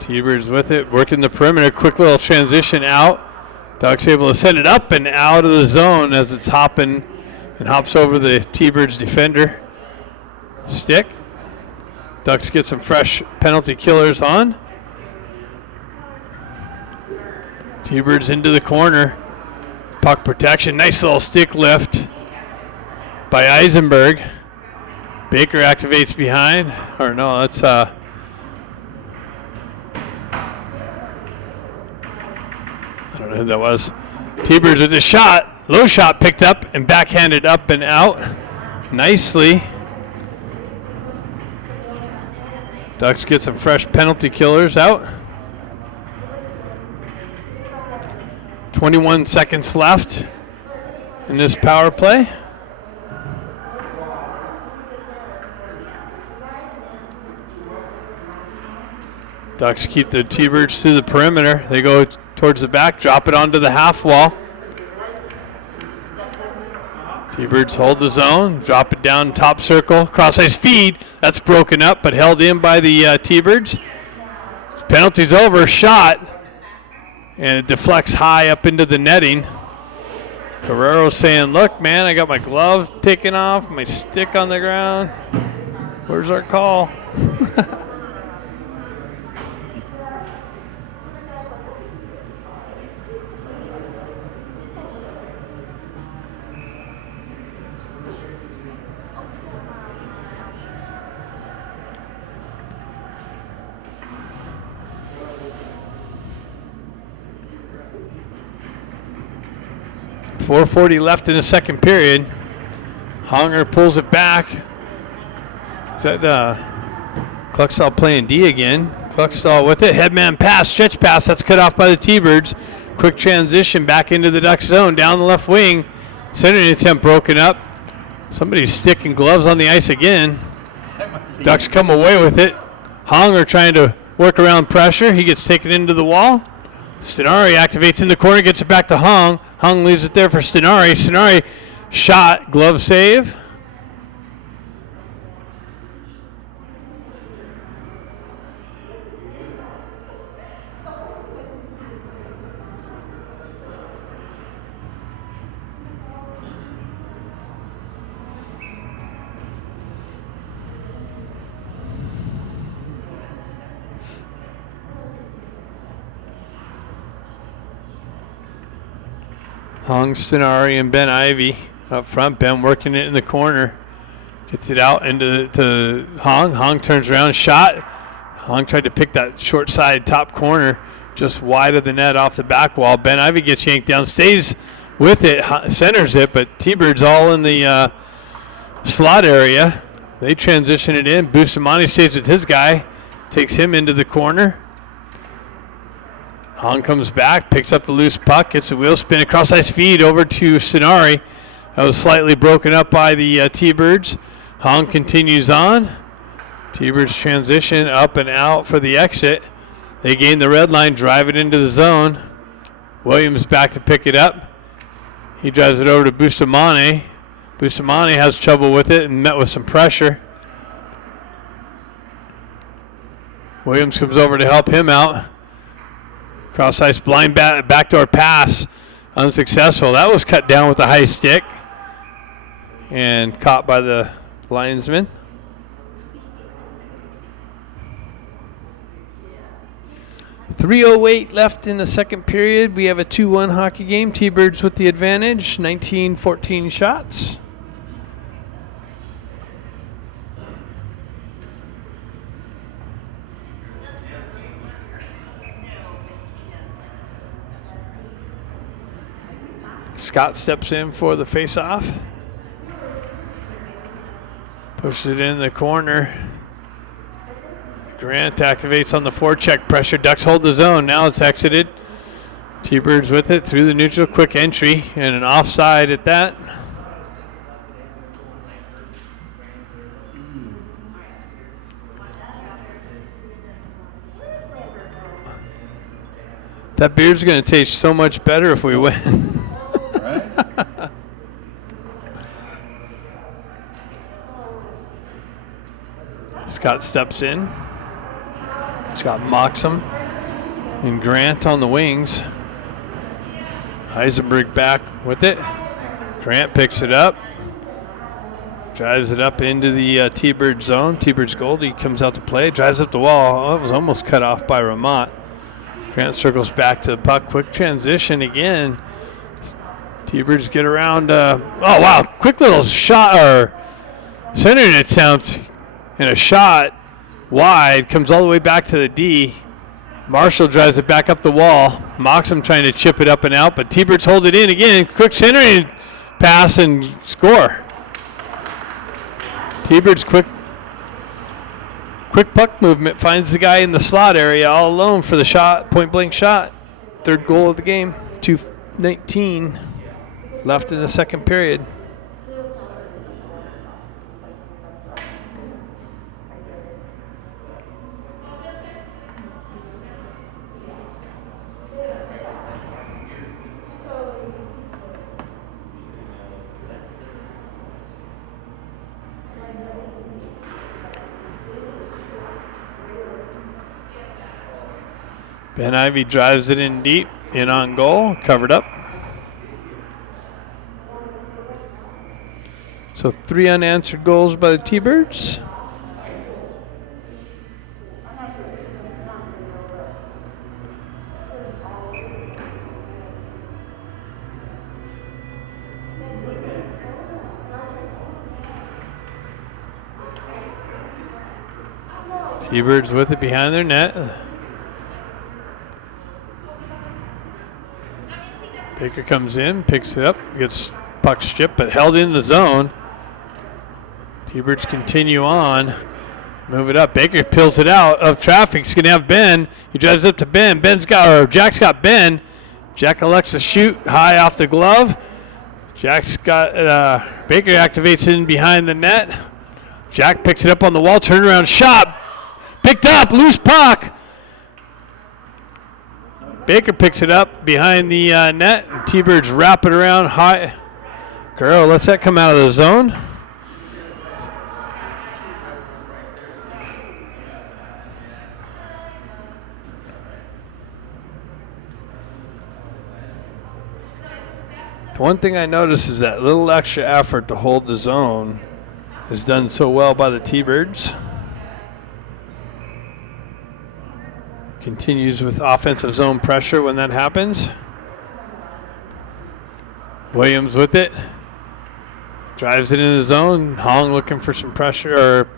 T-Birds with it, working the perimeter. Quick little transition out. Ducks able to send it up and out of the zone as it's hopping and hops over the T-Birds defender stick. Ducks get some fresh penalty killers on. T-Birds into the corner. Puck protection. Nice little stick lift by Eisenberg. Baker activates behind. Or no, that's I don't know who that was. T-Birds with a shot. Low shot picked up and backhanded up and out. Nicely. Ducks get some fresh penalty killers out. 21 seconds left in this power play. Ducks keep the T-Birds to the perimeter. They go towards the back, drop it onto the half wall. T-Birds hold the zone, drop it down top circle, cross-ice feed. That's broken up but held in by the T-Birds. Penalty's over, shot, and it deflects high up into the netting. Guerrero saying, look, man, I got my glove taken off, my stick on the ground. Where's our call? 4:40 left in the second period. Honger pulls it back. Is that Kluckstall playing D again? Kluckstall with it. Headman pass, stretch pass. That's cut off by the T-Birds. Quick transition back into the Ducks zone. Down the left wing. Centering attempt broken up. Somebody's sticking gloves on the ice again. Ducks come away with it. Honger trying to work around pressure. He gets taken into the wall. Stenari activates in the corner, gets it back to Hong. Hong leaves it there for Stenari. Stenari shot, glove save. Hong, Stenari, and Ben Ivy up front. Ben working it in the corner. Gets it out to Hong. Hong turns around, shot. Hong tried to pick that short side top corner just wide of the net off the back wall. Ben Ivy gets yanked down, stays with it, centers it, but T-Birds all in the slot area. They transition it in. Bustamante stays with his guy, takes him into the corner. Hong comes back, picks up the loose puck, gets a wheel spin across ice feed over to Stenari. That was slightly broken up by the T-Birds. Hong continues on. T-Birds transition up and out for the exit. They gain the red line, drive it into the zone. Williams back to pick it up. He drives it over to Bustamante. Bustamante has trouble with it and met with some pressure. Williams comes over to help him out. Cross ice blind backdoor pass, unsuccessful. That was cut down with a high stick and caught by the linesman. .308 left in the second period. We have a 2-1 hockey game. T-Birds with the advantage, 19-14 shots. Scott steps in for the face-off. Pushes it in the corner. Grant activates on the forecheck pressure. Ducks hold the zone. Now it's exited. T-Birds with it through the neutral. Quick entry and an offside at that. That beer's going to taste so much better if we win. Right? Scott steps in. Scott mocks him. And Grant on the wings. Heisenberg back with it. Grant picks it up. Drives it up into the T-Bird zone. T-Bird's Goldie comes out to play. Drives up the wall. Oh, it was almost cut off by Ramat. Grant circles back to the puck. Quick transition again. T-Birds get around. Oh, wow. Quick little shot or centering attempt. And a shot wide. Comes all the way back to the D. Marshall drives it back up the wall. Mocks him trying to chip it up and out. But T-Birds hold it in again. Quick centering pass and score. T-Bird's quick puck movement finds the guy in the slot area all alone for the shot, point-blank shot. Third goal of the game. 2:19 left in the second period. Ben Ivy drives it in deep, in on goal, covered up. So 3 unanswered goals by the T-Birds. T-Birds with it behind their net. Baker comes in, picks it up, gets puck stripped, but held in the zone. T-Birds continue on, move it up. Baker peels it out of traffic. He's gonna have Ben. He drives up to Ben. Jack's got Ben. Jack elects to shoot high off the glove. Jack's got Baker activates in behind the net. Jack picks it up on the wall, turnaround shot, picked up, loose puck. Baker picks it up behind the net. And T-Birds wrap it around high. Guerrero lets that come out of the zone. The one thing I notice is that little extra effort to hold the zone is done so well by the T-Birds. Continues with offensive zone pressure when that happens. Williams with it. Drives it into the zone. Hong looking for some pressure. Or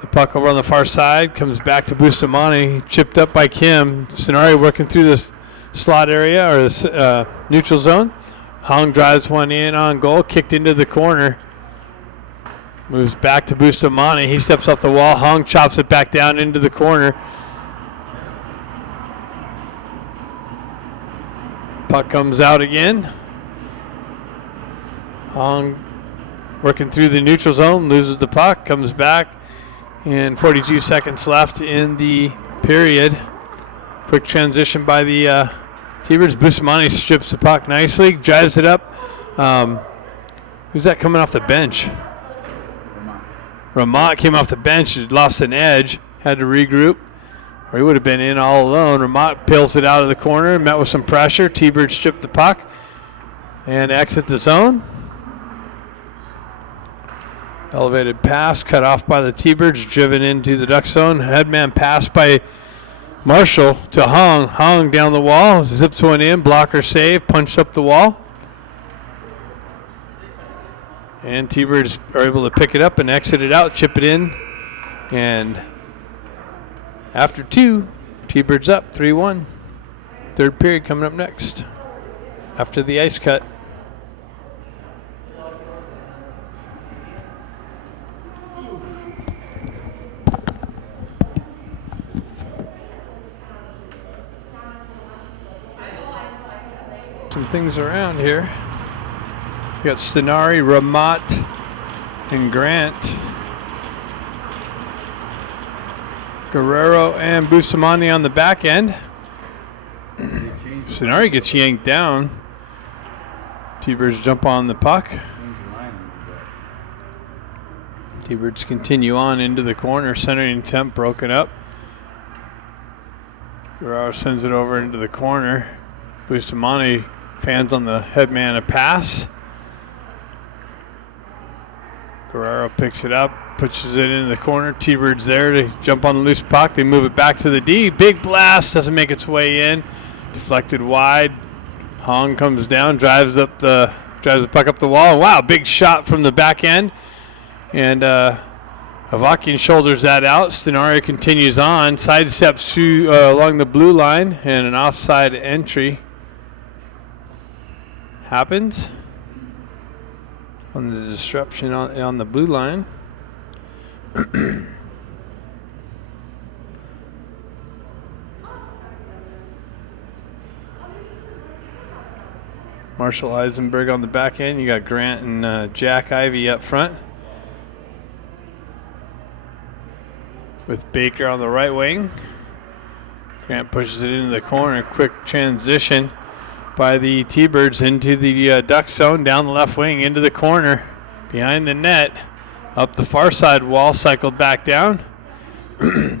the puck over on the far side. Comes back to Bustamante. Chipped up by Kim. Scenari working through this slot area or this neutral zone. Hong drives one in on goal. Kicked into the corner. Moves back to Bustamante. He steps off the wall. Hong chops it back down into the corner. Puck comes out again. Hong working through the neutral zone, loses the puck, comes back, and 42 seconds left in the period. Quick transition by the T-Birds. Bustamante strips the puck nicely, drives it up. Who's that coming off the bench? Ramat came off the bench, lost an edge, had to regroup. Or he would have been in all alone. Ramat peels it out of the corner, met with some pressure. T-Bird stripped the puck and exit the zone. Elevated pass cut off by the T-Birds, driven into the Duck zone. Headman pass by Marshall to Hong. Hong down the wall, zips one in, blocker save, punched up the wall. And T-Birds are able to pick it up and exit it out, chip it in, and after 2, T-Birds up 3-1. Third period coming up next after the ice cut. Some things around here. We got Stenari, Ramat, and Grant. Guerrero and Bustamante on the back end. Stenari gets yanked down. T-Birds jump on the puck. Change the line a little bit. T-Birds continue on into the corner. Centering attempt broken up. Guerrero sends it over into the corner. Bustamante fans on the headman a pass. Guerrero picks it up, pushes it into the corner. T-Birds there to jump on the loose puck. They move it back to the D. Big blast, doesn't make its way in. Deflected wide. Hong comes down, drives the puck up the wall. Wow, big shot from the back end. And Avakian shoulders that out. Stenari continues on, sidesteps along the blue line, and an offside entry happens on the disruption on the blue line. Marshall Eisenberg on the back end. You got Grant and Jack Ivey up front, with Baker on the right wing. Grant pushes it into the corner. Quick transition by the T-Birds into the Duck zone, down the left wing, into the corner, behind the net, up the far side wall, cycled back down.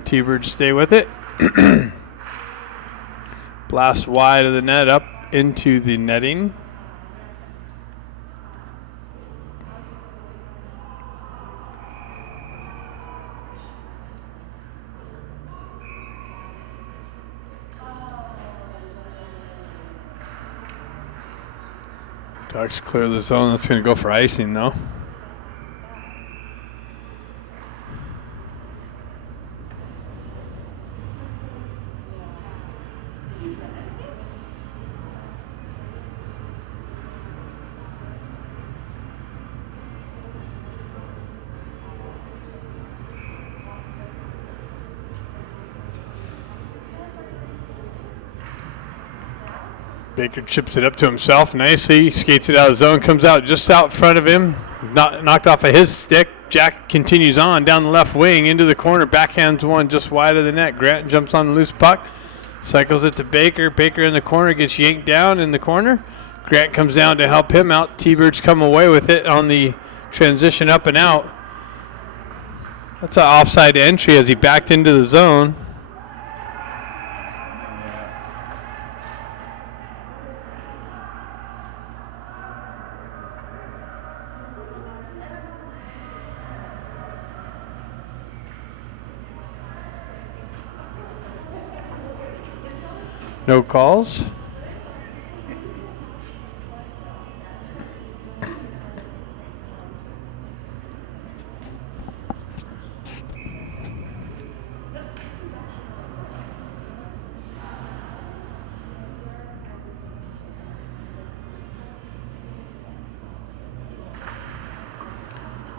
T-Birds stay with it. Blast wide of the net, up into the netting. Ducks clear the zone. That's going to go for icing, though. Baker chips it up to himself nicely, skates it out of the zone, comes out just out front of him, knocked off of his stick. Jack continues on down the left wing into the corner, backhands one just wide of the net. Grant jumps on the loose puck, cycles it to Baker. Baker in the corner gets yanked down in the corner. Grant comes down to help him out. T-Birds come away with it on the transition up and out. That's an offside entry as he backed into the zone. No calls.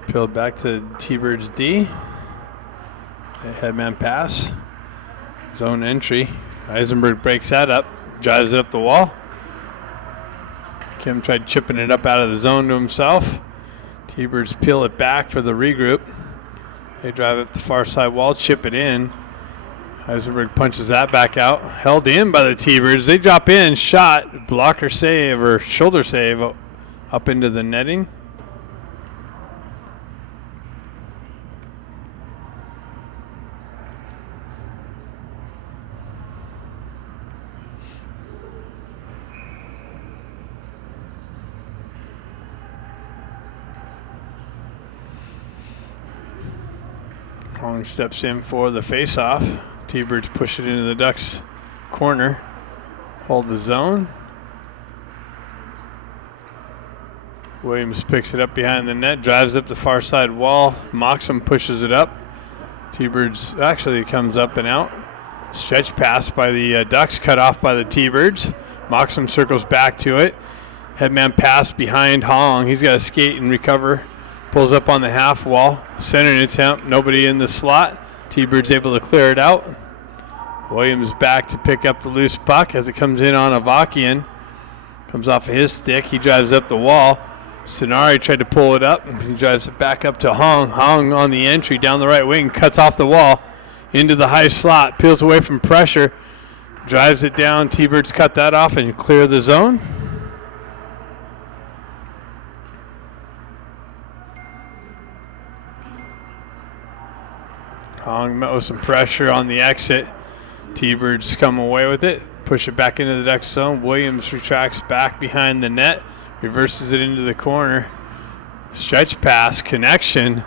Peeled back to T-Birds D. A headman pass. Zone entry. Eisenberg breaks that up, drives it up the wall. Kim tried chipping it up out of the zone to himself. T-Birds peel it back for the regroup. They drive up the far side wall, chip it in. Eisenberg punches that back out. Held in by the T-Birds. They drop in, shot, blocker save or shoulder save up into the netting. Hong steps in for the face-off. T-Birds push it into the Ducks' corner. Hold the zone. Williams picks it up behind the net, drives up the far side wall. Moxham pushes it up. T-Birds actually comes up and out. Stretch pass by the Ducks, cut off by the T-Birds. Moxham circles back to it. Headman pass behind Hong. He's got to skate and recover. Pulls up on the half wall. Centering attempt. Nobody in the slot. T-Bird's able to clear it out. Williams back to pick up the loose puck as it comes in on Avakian. Comes off of his stick. He drives up the wall. Stenari tried to pull it up. He drives it back up to Hong. Hong on the entry down the right wing. Cuts off the wall into the high slot. Peels away from pressure. Drives it down. T-Birds cut that off and clear the zone. Hong met with some pressure on the exit. T-Birds come away with it. Push it back into the duck zone. Williams retracts back behind the net. Reverses it into the corner. Stretch pass. Connection.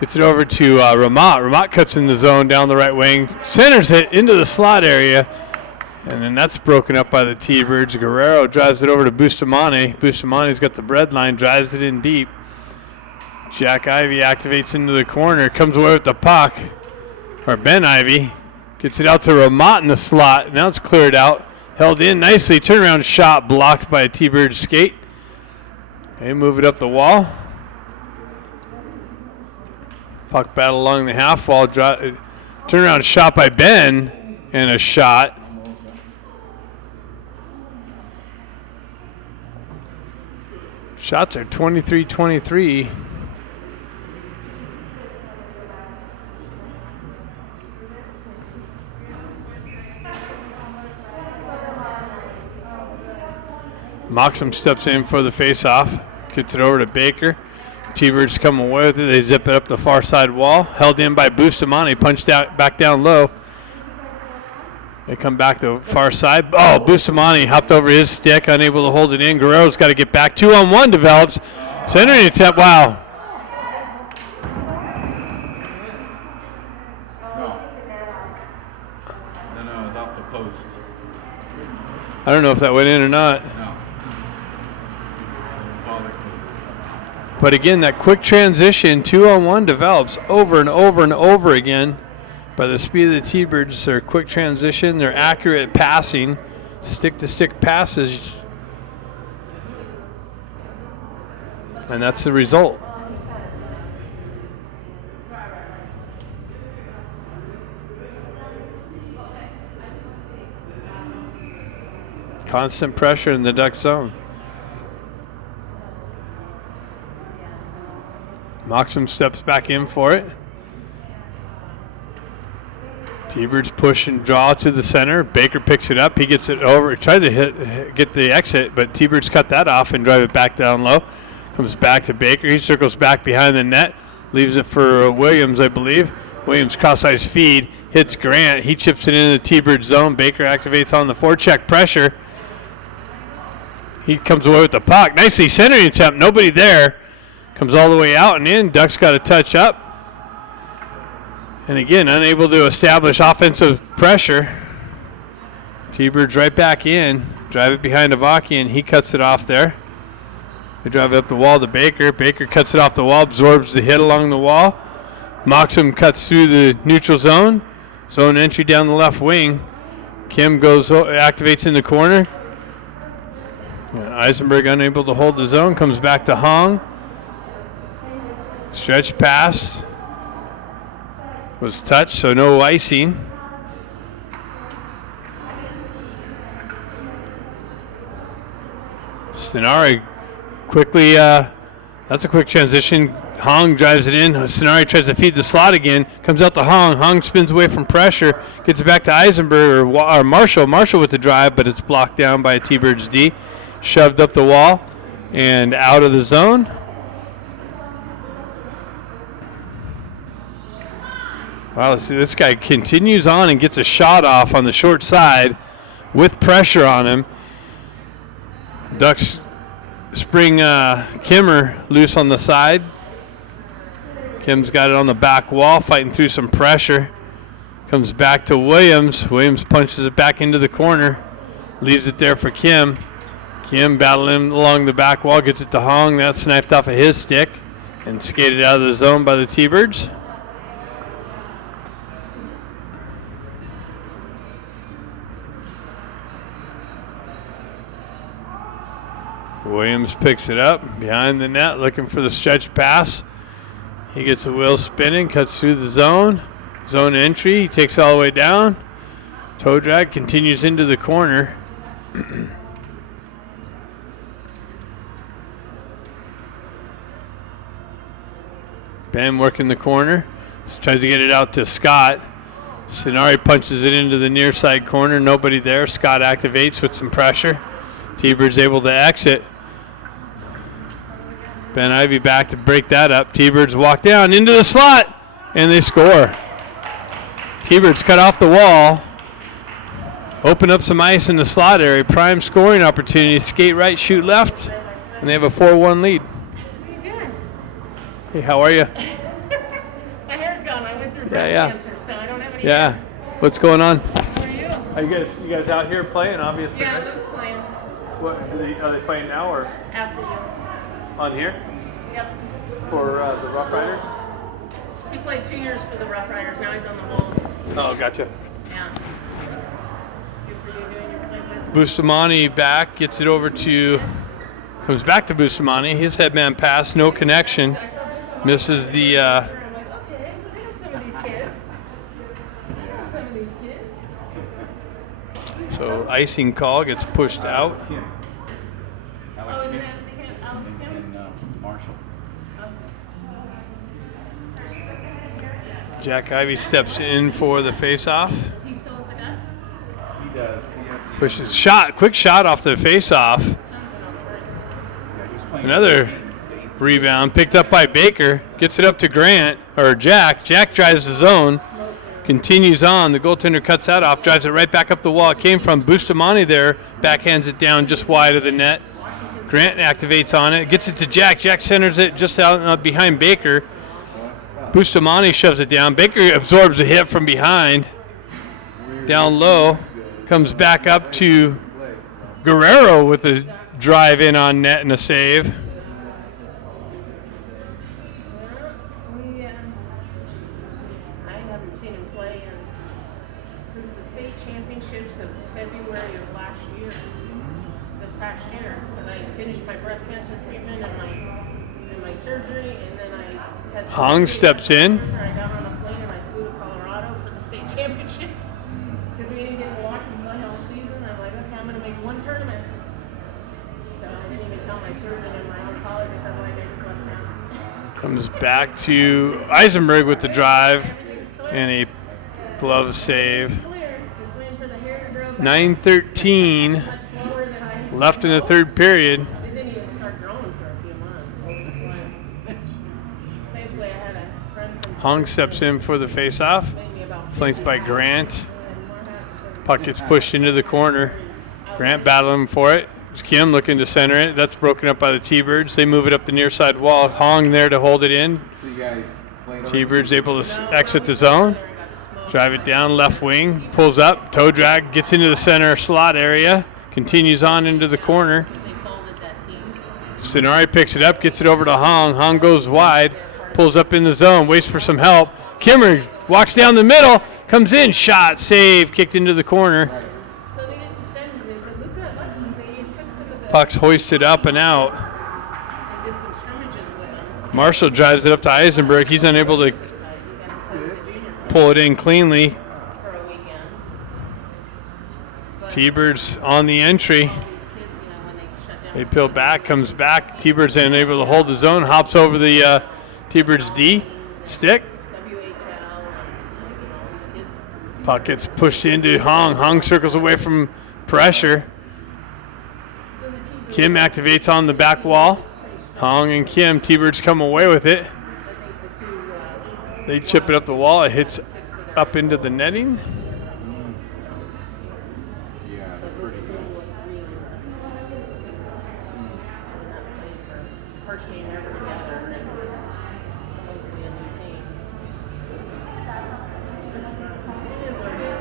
Gets it over to Ramat. Ramat cuts in the zone down the right wing. Centers it into the slot area. And then that's broken up by the T-Birds. Guerrero drives it over to Bustamante. Bustamante's got the bread line. Drives it in deep. Jack Ivey activates into the corner. Comes away with the puck. Or Ben Ivey. Gets it out to Ramat in the slot. Now it's cleared out. Held in nicely. Turnaround shot blocked by a T-Bird skate. They move it up the wall. Puck battle along the half wall. Turnaround shot by Ben. And a shot. Shots are 23-23. Moxham steps in for the face-off. Gets it over to Baker. T-Birds come away with it. They zip it up the far side wall. Held in by Bustamante. Punched out back down low. They come back to the far side. Oh, Bustamante hopped over his stick. Unable to hold it in. Guerrero's got to get back. 2-on-1 develops. Centering attempt. Wow. No, it was off the post. I don't know if that went in or not. No. But again, that quick transition, 2-on-1 develops over and over and over again. By the speed of the T-Birds, their quick transition, their accurate passing, stick-to-stick passes. And that's the result. Constant pressure in the duck zone. Moxham steps back in for it. T-Birds push and draw to the center. Baker picks it up. He gets it over. Tried to get the exit, but T-Birds cut that off and drive it back down low. Comes back to Baker. He circles back behind the net. Leaves it for Williams, I believe. Williams cross-ice feed. Hits Grant. He chips it into the T-Bird zone. Baker activates on the forecheck pressure. He comes away with the puck. Nicely centering attempt. Nobody there. Comes all the way out and in. Ducks got to touch up. And again, unable to establish offensive pressure. T-Birds right back in. Drive it behind Avakian. He cuts it off there. They drive it up the wall to Baker. Baker cuts it off the wall, absorbs the hit along the wall. Moxham cuts through the neutral zone. Zone entry down the left wing. Kim activates in the corner. Eisenberg unable to hold the zone. Comes back to Hong. Stretch pass. Was touched, so no icing. Stenari quickly, that's a quick transition. Hong drives it in. Stenari tries to feed the slot again. Comes out to Hong. Hong spins away from pressure. Gets it back to Eisenberg or Marshall. Marshall with the drive, but it's blocked down by a T-Birds D. Shoved up the wall and out of the zone. Wow, this guy continues on and gets a shot off on the short side with pressure on him. Ducks spring Kimmer loose on the side. Kim's got it on the back wall, fighting through some pressure. Comes back to Williams. Williams punches it back into the corner. Leaves it there for Kim. Kim battling along the back wall, gets it to Hong. That's sniped off of his stick and skated out of the zone by the T-Birds. Williams picks it up behind the net, looking for the stretch pass. He gets the wheel spinning, cuts through the zone. Zone entry, he takes all the way down. Toe drag continues into the corner. Ben working the corner. Tries to get it out to Scott. Sonari punches it into the near side corner. Nobody there. Scott activates with some pressure. T-Bird's able to exit. Ben Ivy back to break that up. T-Birds walk down into the slot, and they score. T-Birds cut off the wall. Open up some ice in the slot area. Prime scoring opportunity. Skate right, shoot left, and they have a 4-1 lead. Hey, how are you? My hair's gone. I went through breast Yeah. cancer, so I don't have any Yeah. hair. What's going on? How are you? You guys out here playing, obviously? Yeah, Luke's playing What are they playing now or after you. on here Yep. for the Rough Riders? He played 2 years for the Rough Riders. Now he's on the Wolves. Oh, gotcha. Yeah. Good for you doing your playing. Bustamante back, gets it over to, comes back to Bustamante. His headman pass, no connection. I saw this one. Misses the, I'm like, okay, I know some of these kids. I know some of these kids. so icing call gets pushed out. Kim. Oh, Alex is Kim it Alex Kim? and Marshall. Jack Ivy steps in for the face-off. Is he still with the Ducks? He does. Pushes shot, quick shot off the face-off. Son's in Alberta. Yeah, he's playing Another rebound picked up by Baker. Gets it up to Grant, or Jack. Jack drives the zone. Continues on. The goaltender cuts that off. Drives it right back up the wall. It came from Bustamante there. Backhands it down just wide of the net. Grant activates on it. Gets it to Jack. Jack centers it just out behind Baker. Bustamante shoves it down. Baker absorbs a hit from behind. Down low. Comes back up to Guerrero with a drive in on net and a save. I haven't seen him play since the state championships of February of last year, this past year, because I finished my breast cancer treatment and my surgery, and then I had Hong steps in. I got on a plane and I flew to Colorado for the state championships because we didn't get to Washington all season. I'm like, okay, I'm going to make one tournament. So I didn't even tell my surgeon and my oncologist. I'm like, I just left town. Comes back to Eisenberg with the drive and a glove save. Clear, just waiting for the hair to grow back. 9:13 Much slower than I. left in the third period. It didn't even start growing for a few months. That's why. Thankfully, I had a friend from Hong steps in for the face-off. made me about Flanked by Grant. and more hats. Puck gets pushed into the corner. Grant battling for it. Kim looking to center it. That's broken up by the T-Birds. They move it up the near side wall. Hong there to hold it in. So you guys played T-Birds able to exit the zone. Drive it down left wing. Pulls up. Toe drag. Gets into the center slot area. Continues on into the corner. They folded that team. Sonari picks it up. Gets it over to Hong. Hong goes wide. Pulls up in the zone. Waits for some help. Kimmer walks down the middle. Comes in. Shot. Save. Kicked into the corner. So they just suspended it because Luke got lucky. They took some of the. Puck's hoisted up and out. They did some scrimmages with them. Marshall drives it up to Eisenberg. He's unable to pull it in cleanly. For a weekend. T-Birds on the entry. These kids, when they shut down. They peel back, comes back. T-Birds unable to hold the zone. Hops over the T-Birds D stick. WHL and these kids. Puck gets pushed into Hong. Hong circles away from pressure. Kim activates on the back wall. Hong and Kim, T-Birds come away with it. They chip it up the wall. It hits up into the netting. Yeah, the first First game ever together and mostly a new team. It is what it is.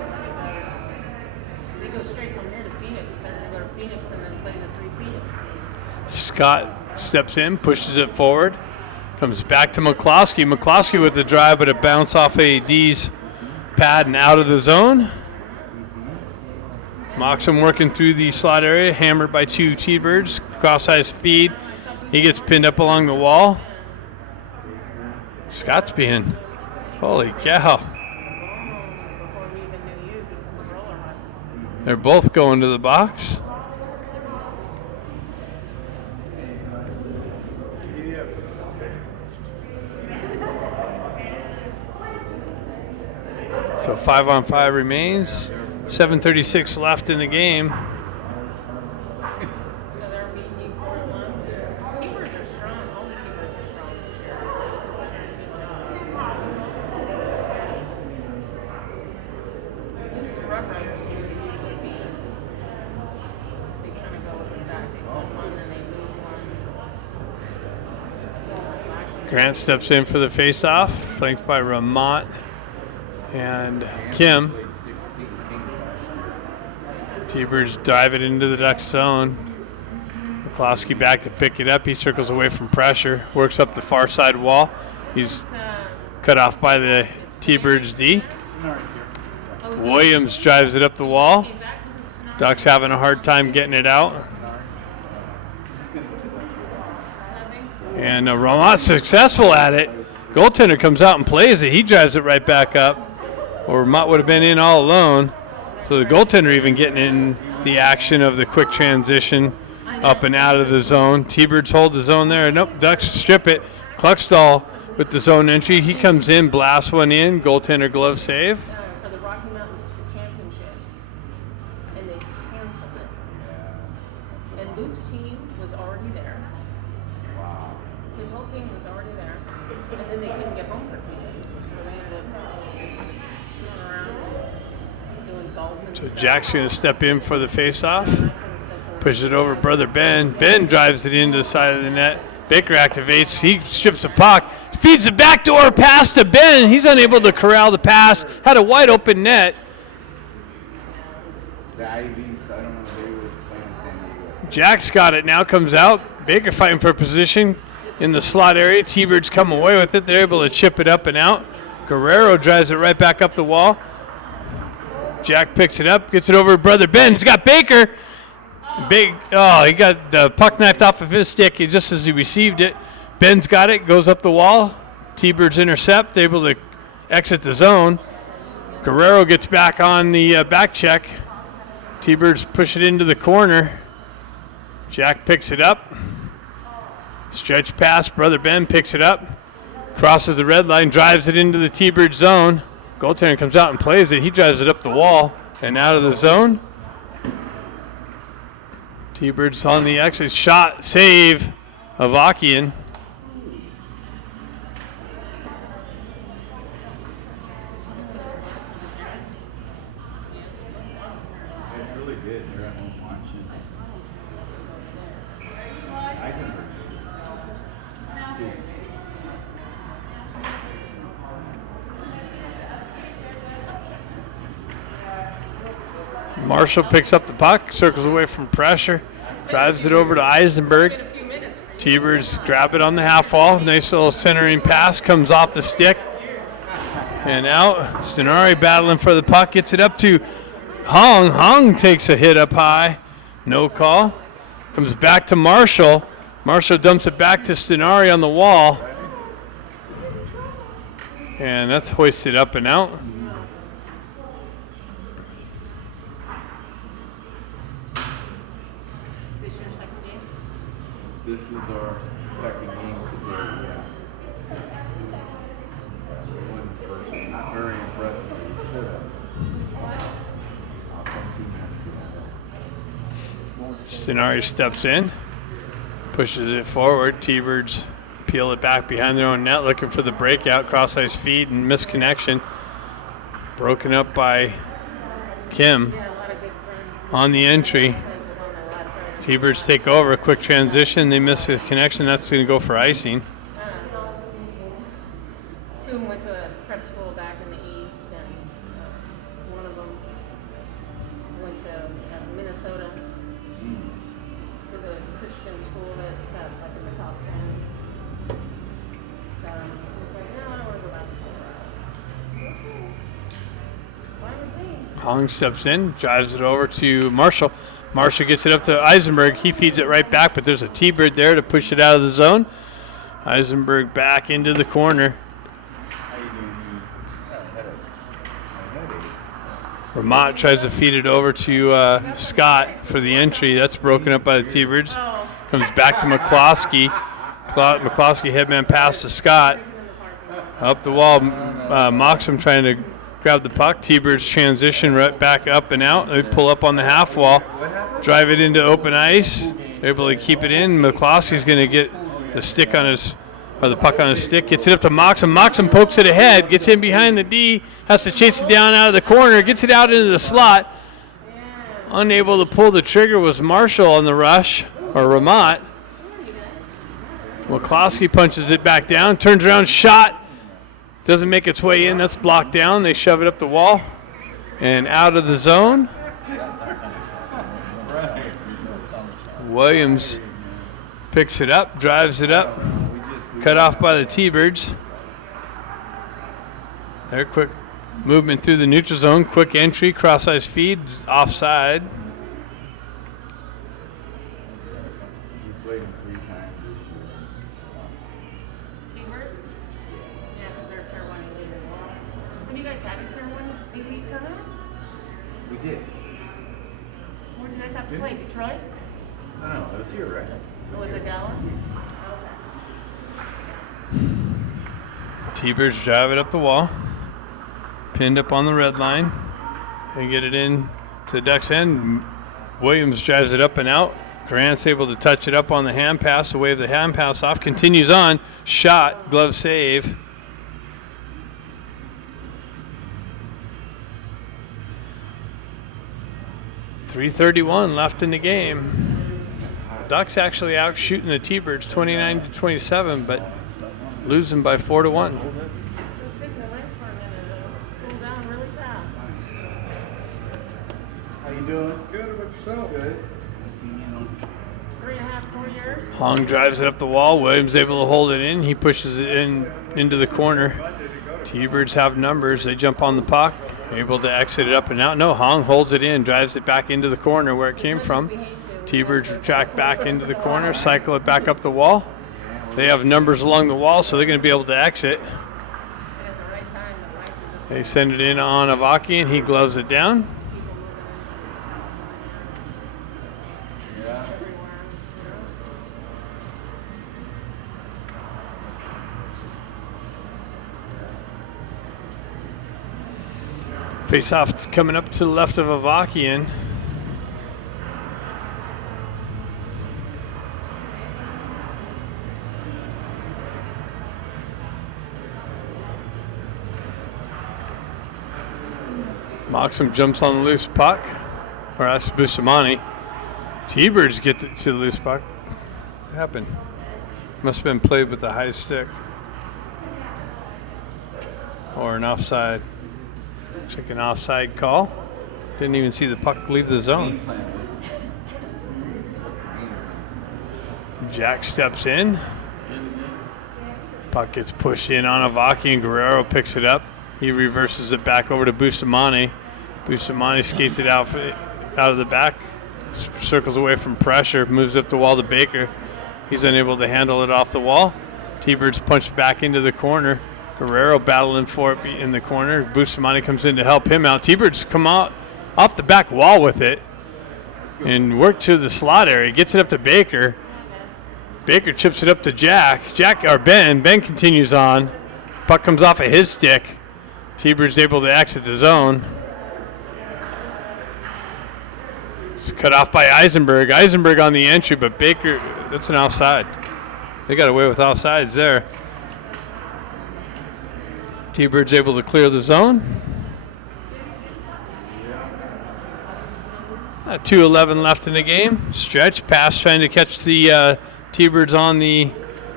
They go straight from here to Phoenix. They're going to go to Phoenix and then play the 3 Phoenix teams. Scott steps in, pushes it forward. Comes back to McCloskey. McCloskey with the drive, but it bounced off a D's pad and out of the zone. Moxham working through the slot area, hammered by 2 T-Birds. Cross-ice feed. He gets pinned up along the wall. Scott's being, holy cow. Before we even knew you, because of roller hockey. They're both going to the box. So 5-on-5 remains. 7:36 left in the game. So they're beating you 4-1. Keepers are strong. All the keepers are strong this year. Good job. Loose Rough Riders team they usually beat. They kind of go with that. They win one, then they lose one. Grant steps in for the face-off, flanked by Ramont and Kim. Played 16 Kings last year. T-Birds dive it into the Ducks zone. McCloskey back to pick it up. He circles away from pressure, works up the far side wall. He's cut off by the T-Birds D. Williams drives it up the wall. Ducks having a hard time getting it out. And Ramont successful at it. Goaltender comes out and plays it. He drives it right back up. Or Mott would have been in all alone. So the goaltender even getting in the action of the quick transition up and out of the zone. T-Birds hold the zone there. Nope, Ducks strip it. Kluckstall with the zone entry. He comes in, blasts one in. Goaltender glove save. For the Rocky Mountain District Championships, and they canceled it. And Luke's team was already there. Wow. His whole team was already there, and then they couldn't get home for 2 days, so they ended up screwing around, doing golf and So stuff. Jack's going to step in for the face-off. Pushes it over brother Ben. Ben drives it into the side of the net. Baker activates. He strips the puck. Feeds the backdoor pass to Ben. He's unable to corral the pass. Had a wide open net. The Ivies, I don't know, they were playing San Diego. Jack's got it now. Comes out. Baker fighting for position in the slot area. T-Birds come away with it. They're able to chip it up and out. Guerrero drives it right back up the wall. Jack picks it up. Gets it over to brother Ben. He's got Baker. He got the puck knifed off of his stick just as he received it. Ben's got it, goes up the wall. T-Birds intercept, able to exit the zone. Guerrero gets back on the back check. T-Birds push it into the corner. Jack picks it up. Stretch pass, brother Ben picks it up. Crosses the red line, drives it into the T-Bird zone. Goaltender comes out and plays it. He drives it up the wall and out of the zone. T-Birds on the exit shot, save of Akian. It's really good. They're at home watching. Eisenberg. Marshall picks up the puck, circles away from pressure, drives it over to Eisenberg. T-Birds grab it on the half wall. Nice little centering pass, comes off the stick and out. Stenari battling for the puck, gets it up to Hong. Hong takes a hit up high, no call. Comes back to Marshall. Marshall dumps it back to Stenari on the wall. And that's hoisted up and out. This your second game? This is our second game today, yeah. We won the first one. Not very impressive. We should have. Some team has to. Stenari steps in, pushes it forward. T-Birds peel it back behind their own net, looking for the breakout, cross-ice feed, and misconnection. Broken up by Kim Yeah, a lot of good friends. on the entry. On their left side. T-Birds take over, quick transition. They miss the connection. That's going to go for icing. Two went to a prep school back in the east, and one of them went to Minnesota to the Christian school that's got like in the top 10. So he was like, no, I don't want to go back to Colorado. Okay. Fine with me. Hong steps in, drives it over to Marshall. Marshall gets it up to Eisenberg. He feeds it right back, but there's a T-Bird there to push it out of the zone. Eisenberg back into the corner. How you doing? You had a headache. Ramont tries to feed it over to Scott for the entry. That's broken up by the T-Birds. Comes back to McCloskey. McCloskey headman pass to Scott. Up the wall, Moxham trying to grab the puck. T-Birds transition right back up and out. They pull up on the half wall, drive it into open ice. They're able to keep it in. McCloskey's going to get the stick on his, or the puck on his stick. Gets it up to Moxham. Moxham pokes it ahead. Gets in behind the D. Has to chase it down out of the corner. Gets it out into the slot. Unable to pull the trigger was Marshall on the rush, or Ramat. McCloskey punches it back down. Turns around, shot. Doesn't make its way in. That's blocked down. They shove it up the wall and out of the zone. Williams picks it up, drives it up. Cut off by the T-Birds. Their quick movement through the neutral zone. Quick entry, cross-ice feed, offside. Play Detroit? No, it was here, right? Was it Dallas? T-Birds drive it up the wall. Pinned up on the red line. They get it in to Ducks end. Williams drives it up and out. Grant's able to touch it up on the hand pass to wave the hand pass off. Continues on. Shot. Glove save. .331 left in the game. Ducks actually out shooting the T-Birds 29-27, but losing by 4-1. How you doing? Good. About yourself? Good. 3.5, 4 years. Hong drives it up the wall. Williams able to hold it in. He pushes it in into the corner. T-Birds have numbers. They jump on the puck. Able to exit it up and out. No, Hong holds it in, drives it back into the corner where it came from. T-Birds retract back into the corner, cycle it back up the wall. They have numbers along the wall, so they're going to be able to exit. They send it in on Avakian. He gloves it down. Face-off coming up to the left of Avakian. Moxham jumps on the loose puck, or that's Bustamante. T-Birds get to the loose puck. What happened? Must have been played with the high stick. Or an offside. Looks like an offside call. Didn't even see the puck leave the zone. Jack steps in. Puck gets pushed in on Avaki and Guerrero picks it up. He reverses it back over to Bustamante. Bustamante skates it out of the back, circles away from pressure, moves up the wall to Baker. He's unable to handle it off the wall. T-Birds punched back into the corner. Guerrero battling for it in the corner. Bustamante comes in to help him out. T-Birds come out off the back wall with it and work to the slot area. Gets it up to Baker. Baker chips it up to Ben. Ben continues on. Puck comes off of his stick. T-Birds able to exit the zone. It's cut off by Eisenberg. Eisenberg on the entry, but Baker, that's an offside. They got away with offsides there. T-Birds able to clear the zone. 2:11 left in the game. Stretch pass trying to catch the T-Birds on the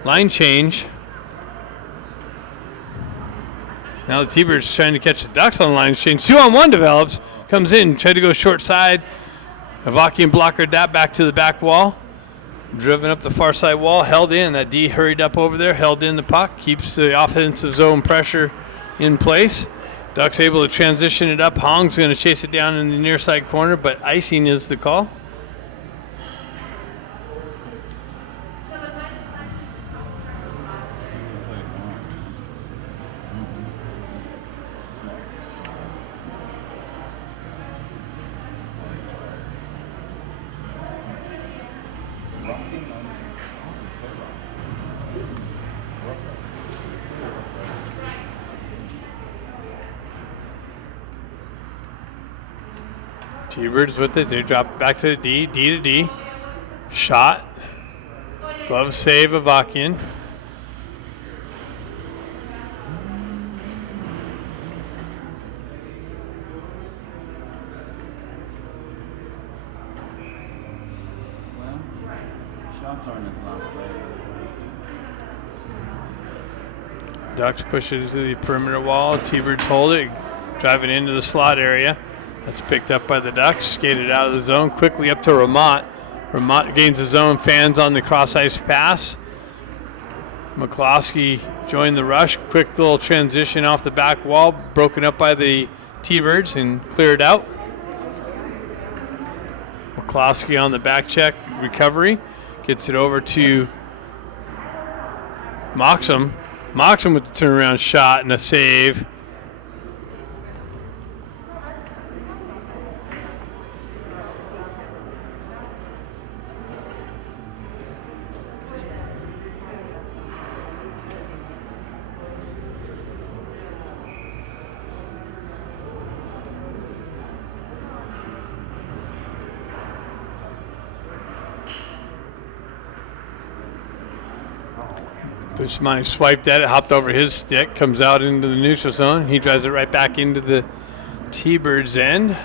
line change. Now the T-Birds trying to catch the Ducks on the line change. 2-on-1 develops. Comes in, tried to go short side. Avakian blockered that back to the back wall. Driven up the far side wall, held in. That D hurried up over there, held in the puck. Keeps the offensive zone pressure in place. Ducks able to transition it up. Hong's going to chase it down in the near side corner, but icing is the call. T-Birds with it. They drop back to the D to D. Shot. Glove save of Avakian. Well, shots aren't as lopsided as Ducks push it to the perimeter wall. T-Birds hold it, driving into the slot area. That's picked up by the Ducks. Skated out of the zone quickly up to Ramat. Ramat gains the zone. Fans on the cross ice pass. McCloskey joined the rush. Quick little transition off the back wall, broken up by the T-Birds and cleared out. McCloskey on the back check recovery. Gets it over to Moxham. Moxham with the turnaround shot and a save. Bustamante swiped at it, hopped over his stick, comes out into the neutral zone. He drives it right back into the T-Birds end.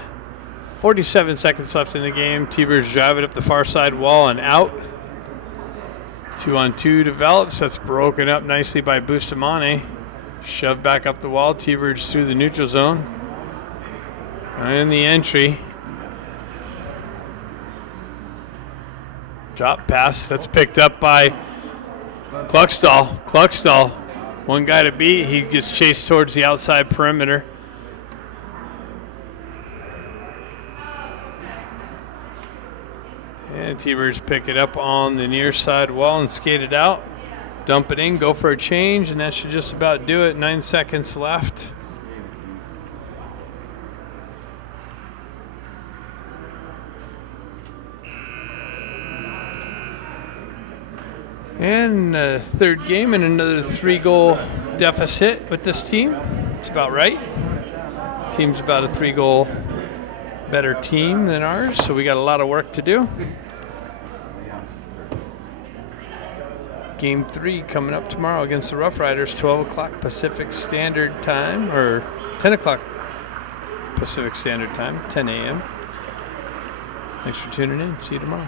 47 seconds left in the game. T-Birds drive it up the far side wall and out. 2-on-2 develops. That's broken up nicely by Bustamante. Shoved back up the wall. T-Birds through the neutral zone. And the entry. Drop pass. That's picked up by Kluckstall, one guy to beat. He gets chased towards the outside perimeter. And T-Birds pick it up on the near side wall and skate it out. Dump it in, go for a change, and that should just about do it. 9 seconds left. And third game and another 3-goal deficit with this team. It's about right. Team's about a 3-goal better team than ours, so we got a lot of work to do. Game 3 coming up tomorrow against the Rough Riders, 12 o'clock Pacific Standard Time, or 10 o'clock Pacific Standard Time, 10 a.m. Thanks for tuning in. See you tomorrow.